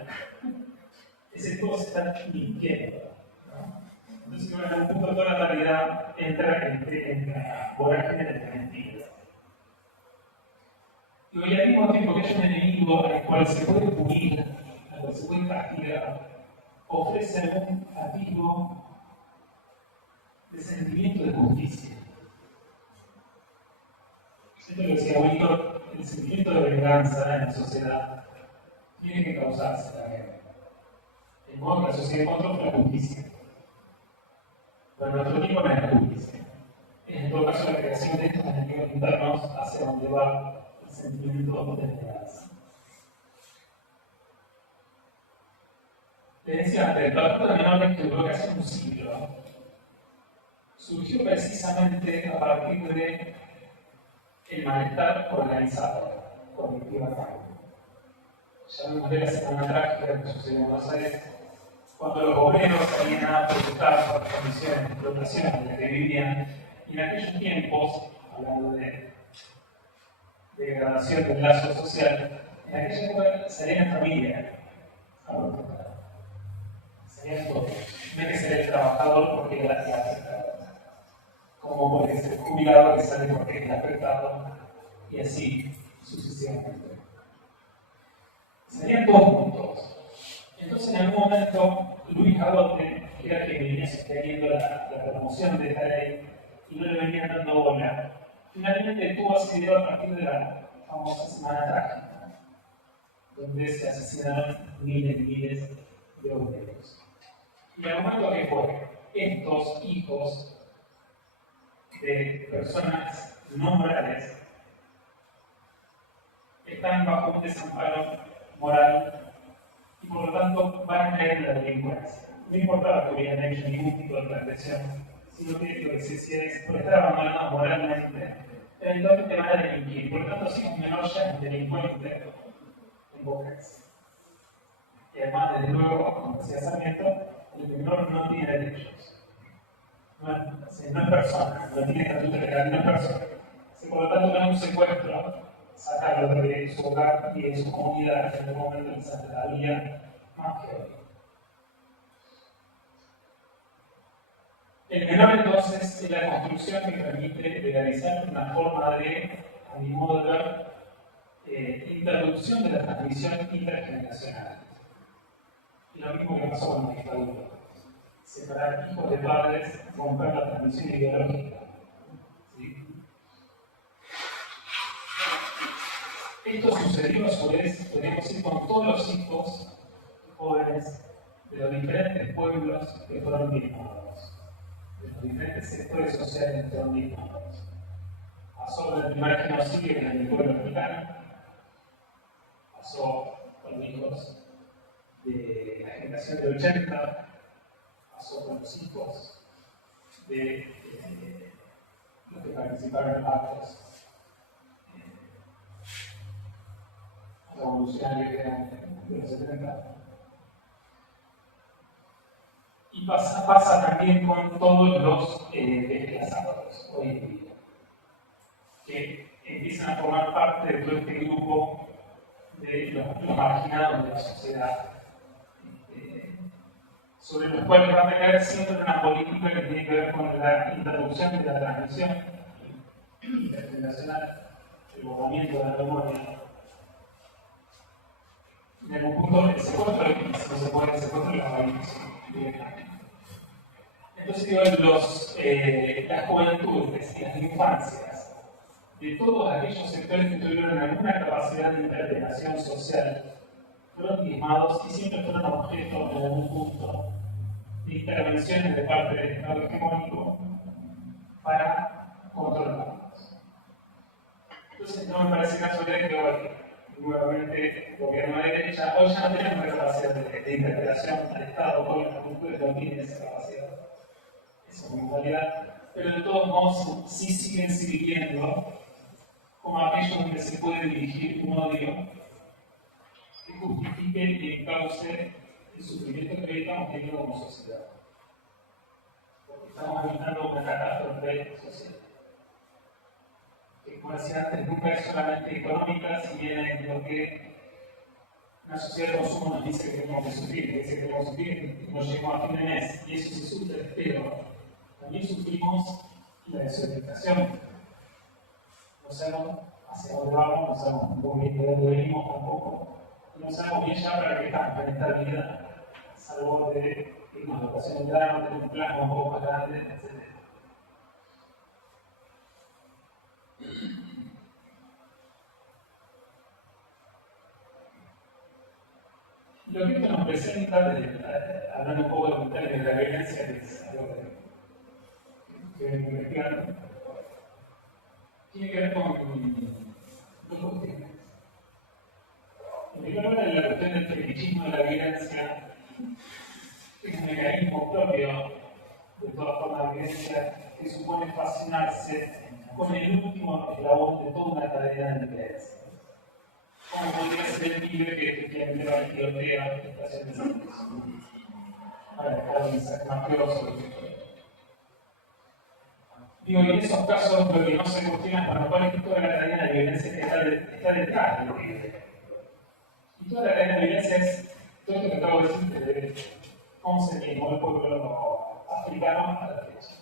ese todo se está mintiendo. ¿No? Entonces, en algún punto toda la realidad entra en la vorágine de la mentira. Y al mismo tiempo que hay un enemigo al cual se puede punir, al cual se puede castigar, ofrece un atisbo de sentimiento de justicia. Esto lo decía Víctor, el sentimiento de venganza en la sociedad tiene que causarse la guerra. De modo que la sociedad encontró la justicia. Pero en nuestro tiempo no es la justicia. Es en todo caso la creación de estos enemigos internos hacia donde va el sentimiento de venganza. Les decía antes, el Tratado de Menores, que duró casi un siglo, surgió precisamente a partir de el malestar organizado, colectivamente. Ya vimos de la semana trágica que sucedió en Buenos Aires, cuando los obreros salían a protestar por las condiciones de explotación en las que vivían, y en aquellos tiempos, hablando de degradación del lazo social, en aquella época salían en familia a protestar. Salían todos. No hay que ser el trabajador porque era afectado, como porque es el jubilado que sale porque es afectado, y así sucesivamente. Salían todos juntos. Entonces, en algún momento, Luis Agote, que era quien venía sosteniendo la promoción de esta ley, y no le venían dando bola, finalmente tuvo asistido a partir de la famosa Semana Trágica, donde se asesinaron miles y miles de obreros. Y el argumento que fue, estos hijos de personas no morales están bajo un desamparo moral y por lo tanto van a caer en la delincuencia. No importaba que hubieran hecho ningún tipo de transgresión, sino que lo que se decía es, por estar abandonados moralmente, eventualmente van a delinquir. Por lo tanto, si un menor ya es delincuente, en Bocas. Y además, desde luego, como decía Sarmiento, el menor no tiene derechos. No es persona, no tiene estatuto legal, no es persona. Por lo tanto, no es un secuestro sacarlo de su hogar y de su comunidad en el momento en que se había más que hoy. El menor, entonces, es la construcción que permite legalizar una forma de, a mi modo de ver, interrupción de la transmisión intergeneracional. Y lo mismo que pasó con la dictadura. Separar hijos de padres, romper la transmisión ideológica. ¿Sí? Esto sucedió a su vez, podemos decir, con todos los hijos jóvenes de los diferentes pueblos que fueron diezmados, de los diferentes sectores sociales que fueron diezmados. Pasó del primer genocidio en el pueblo mexicano, pasó con los hijos de la generación de 80, pasó con los hijos de los que participaron en actos revolucionarios que eran de los 70. Y pasa también con todos los desplazados hoy en día, que empiezan a formar parte de todo este grupo de los marginados de la sociedad, sobre los cuales va a tener siempre una política que tiene que ver con la interrupción de la transmisión intergeneracional, el borramiento de la memoria. En algún punto el secuestro no se puede, el secuestro de la valorización directamente. Entonces, digo, las juventudes y las infancias de todos aquellos sectores que tuvieron alguna capacidad de interpretación social, fueron diezmados y siempre fueron objeto en algún punto de intervenciones de parte del Estado hegemónico para controlarlos. Entonces, no me parece casualidad que hoy, nuevamente, el gobierno de derecha, hoy ya no tenemos la capacidad de interpretación al Estado, hoy las culturas no tienen esa capacidad, esa modalidad, pero de todos modos sí siguen sirviendo como aquellos donde se puede dirigir un odio que justifique y encauce el sufrimiento que hoy estamos teniendo como sociedad. Porque estamos evitando una catástrofe social. Que, como decía antes, nunca es solamente económica, si bien es lo que una sociedad de consumo nos dice que tenemos que sufrir, que dice que tenemos que sufrir, nos llegamos a fin de mes, y eso se sufre, pero también sufrimos la desorientación. No sabemos hacia dónde vamos, no sabemos muy bien de dónde venimos tampoco, no sabemos bien ya para qué estamos en esta vida, salvo de irnos a educación de grano, tener un plasma un poco más grande, etc. Lo que esto nos presenta, hablando un poco de los de la violencia, que es algo que vengo investigando, tiene que ver con dos cuestiones. En primer lugar, la cuestión del fetichismo de la violencia es un mecanismo propio de toda forma de violencia que supone fascinarse con el último eslabón de toda una cadena de violencia. Como podría ser el pibe que efectivamente va a tirotear estaciones de para dejar un mensaje mafioso. Digo, y en esos casos lo que no se cuestiona es cuando cuál es toda la cadena de violencia que está detrás del pibe. Y toda la cadena de violencia es todo esto que acabo de decir desde 11 mismo el pueblo africano a la fecha.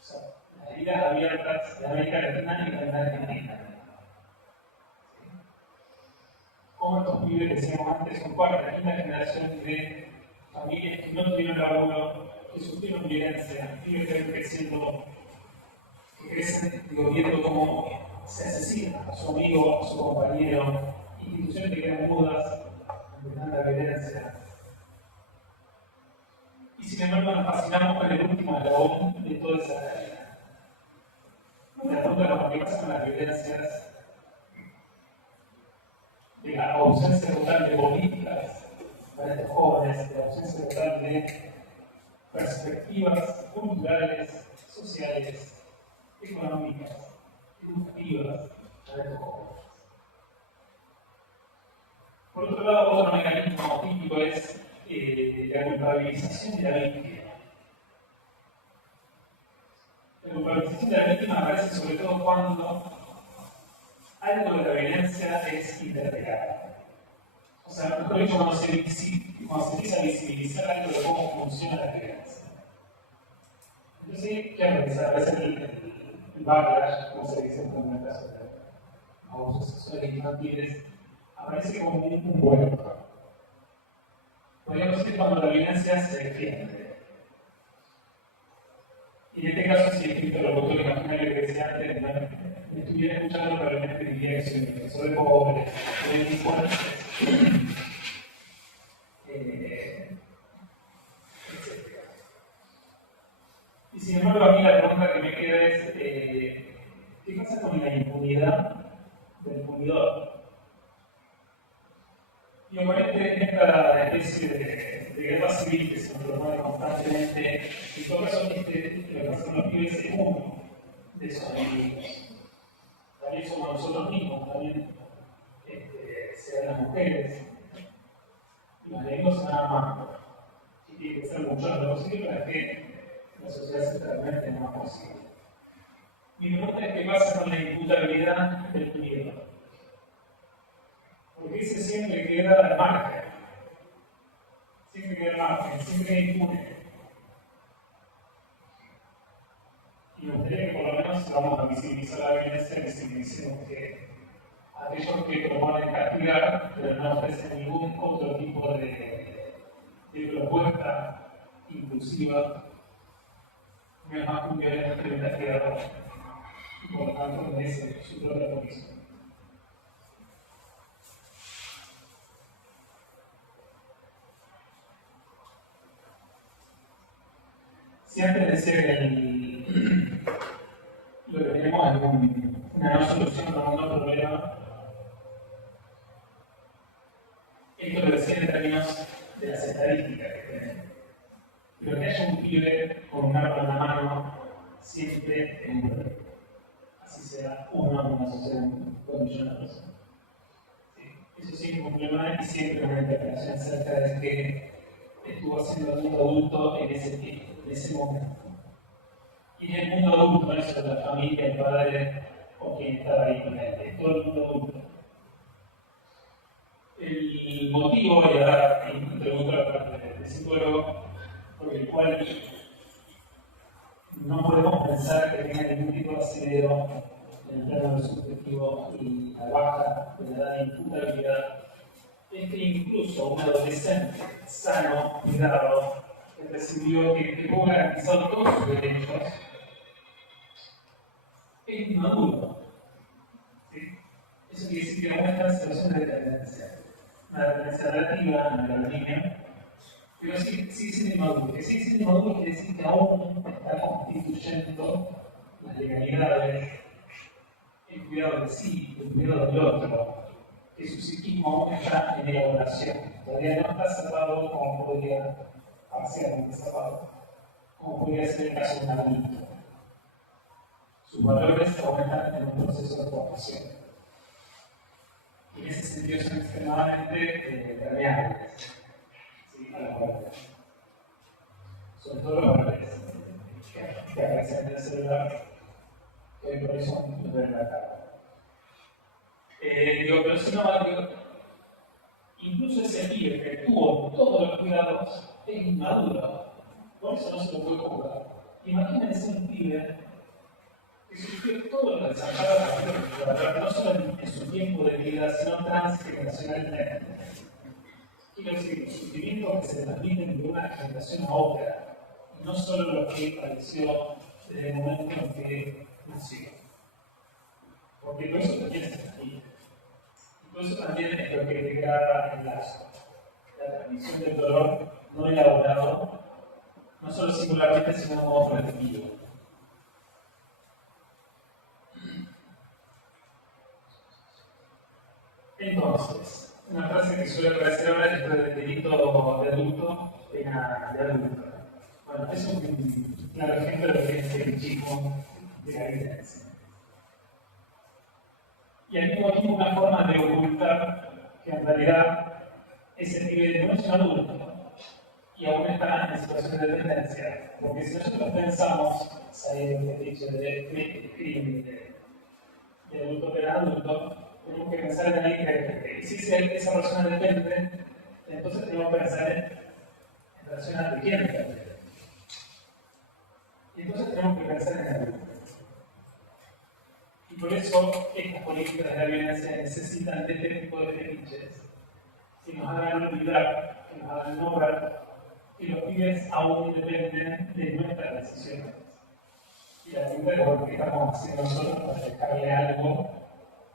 O sea, las heridas abiertas de América Latina y de Argentina. Como estos pibes que decíamos antes son cuarta, quinta generación de familias que no tuvieron laburo, que sufrieron violencia, pibes que ven creciendo, que crecen viendo cómo se asesina a su amigo, a su compañero, instituciones que quedan mudas ante tanta violencia. Y sin embargo nos fascinamos con el último eslabón de toda esa cadena. De pronto lo que pasa con las violencias, de la ausencia total de políticas para estos jóvenes, de la ausencia total de perspectivas culturales, sociales, económicas, educativas para estos jóvenes. Por otro lado, otro mecanismo típico es la culpabilización de la víctima. La culpabilización de la víctima aparece sobre todo cuando algo de la violencia es interpelada. O sea, mejor dicho, cuando se empieza a visibilizar algo de cómo funciona la violencia. Entonces, ¿qué aparece el backlash, como se dice en el caso de abusos sexuales infantiles? Aparece como un vuelco. Podríamos decir cuando la violencia se defiende. Y en este caso, si el interlocutor imaginario que decía antes, me estuviera escuchando, probablemente diría que soy un profesor de pobre, soy un fuerte, etc. Y sin embargo, a mí la pregunta que me queda es: ¿qué pasa con la impunidad del punidor? Y en esta especie de guerra civil que se nos propone constantemente, en todo caso, lo que pasa con los pibes es uno de esos enemigos. También somos nosotros mismos, también sean las mujeres. Los enemigos se van armando. Y tiene que ser mucho lo posible para que la sociedad se transforme lo más posible. Mi pregunta es: ¿qué pasa con la imputabilidad del punidor? Porque ese siempre queda al margen, siempre impune. Y me gustaría que por lo menos, si vamos a visibilizar la violencia, visibilicemos que aquellos que proponen castigar, pero no ofrecen ningún otro tipo de propuesta inclusiva, no es más que un violento que un castigador. y por lo tanto merece su protagonismo. Si antes decía que lo que tenemos es una no solución a un problema, esto lo decía en términos de las estadísticas que tenemos. Pero que haya un pibe con un arma en la mano siempre es un problema. Así sea uno en una sociedad con millones de personas. ¿Sí? Eso sí es un problema y siempre una interpelación acerca de que estuvo haciendo el mundo adulto en ese momento. Y en el mundo adulto, no es la familia, el padre o quien estaba ahí con él, es todo el mundo adulto. El motivo, y ahora introdujo la parte del psicólogo, por el cual no podemos pensar que tenga ningún tipo de asidero en el plano del subjetivo y la baja de la edad de imputabilidad, es que incluso un adolescente sano, cuidado, que recibió, que tuvo garantizado todos sus derechos, es inmaduro. ¿Sí? Eso quiere decir que aún está en situación de dependencia. Una dependencia relativa en la niña, pero sigue siendo inmaduro. Que sigue siendo inmaduro quiere decir que aún está constituyendo las legalidades, el cuidado de sí, el cuidado del otro, que su psiquismo aún está en elaboración. Todavía no está cerrado como podría, parcialmente cerrado, como podría ser el caso de un adulto. Sus valores aún están en un proceso de formación. Y en ese sentido son extremadamente permeables, ¿sí?, a las valores. Sobre todo los valores que aparecen en el celular, que hoy por eso nos ven la cara. Pero si no, incluso ese pibe que tuvo todos los cuidados es inmaduro, por eso no se lo puede jugar. Imagínense un pibe que sufrió todo lo desarrollado, no solo en su tiempo de vida, sino transgeneracionalmente. Quiero decir, los sufrimientos que se transmiten de una generación a otra, y no solo lo que padeció desde el momento en que nació. Porque todo eso también se transmite. Y todo eso también es lo que degrada el lazo. La transmisión del dolor no elaborado, no solo singularmente, sino de modo colectivo. Entonces, una frase que suele aparecer ahora es el delito de adulto, pena de adulto. Bueno, es un claro ejemplo de lo que es el chico de la evidencia. Y al mismo tiempo una forma de ocultar que en realidad ese pibe no es un adulto y aún está en situación de dependencia. Porque si nosotros pensamos, sabiendo que he dicho de crimen de adulto pena adulto, tenemos que pensar en alguien que si esa persona depende, entonces tenemos que pensar en personas de quién depende. Y entonces tenemos que pensar en el adulto. Y por eso estas políticas de la violencia necesitan de este tipo de fetiches que nos hagan olvidar, que nos hagan no ver que los pibes aún dependen de nuestras decisiones. Y la pregunta es por qué estamos haciendo nosotros para dejarle algo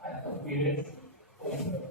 a estos pibes hoy.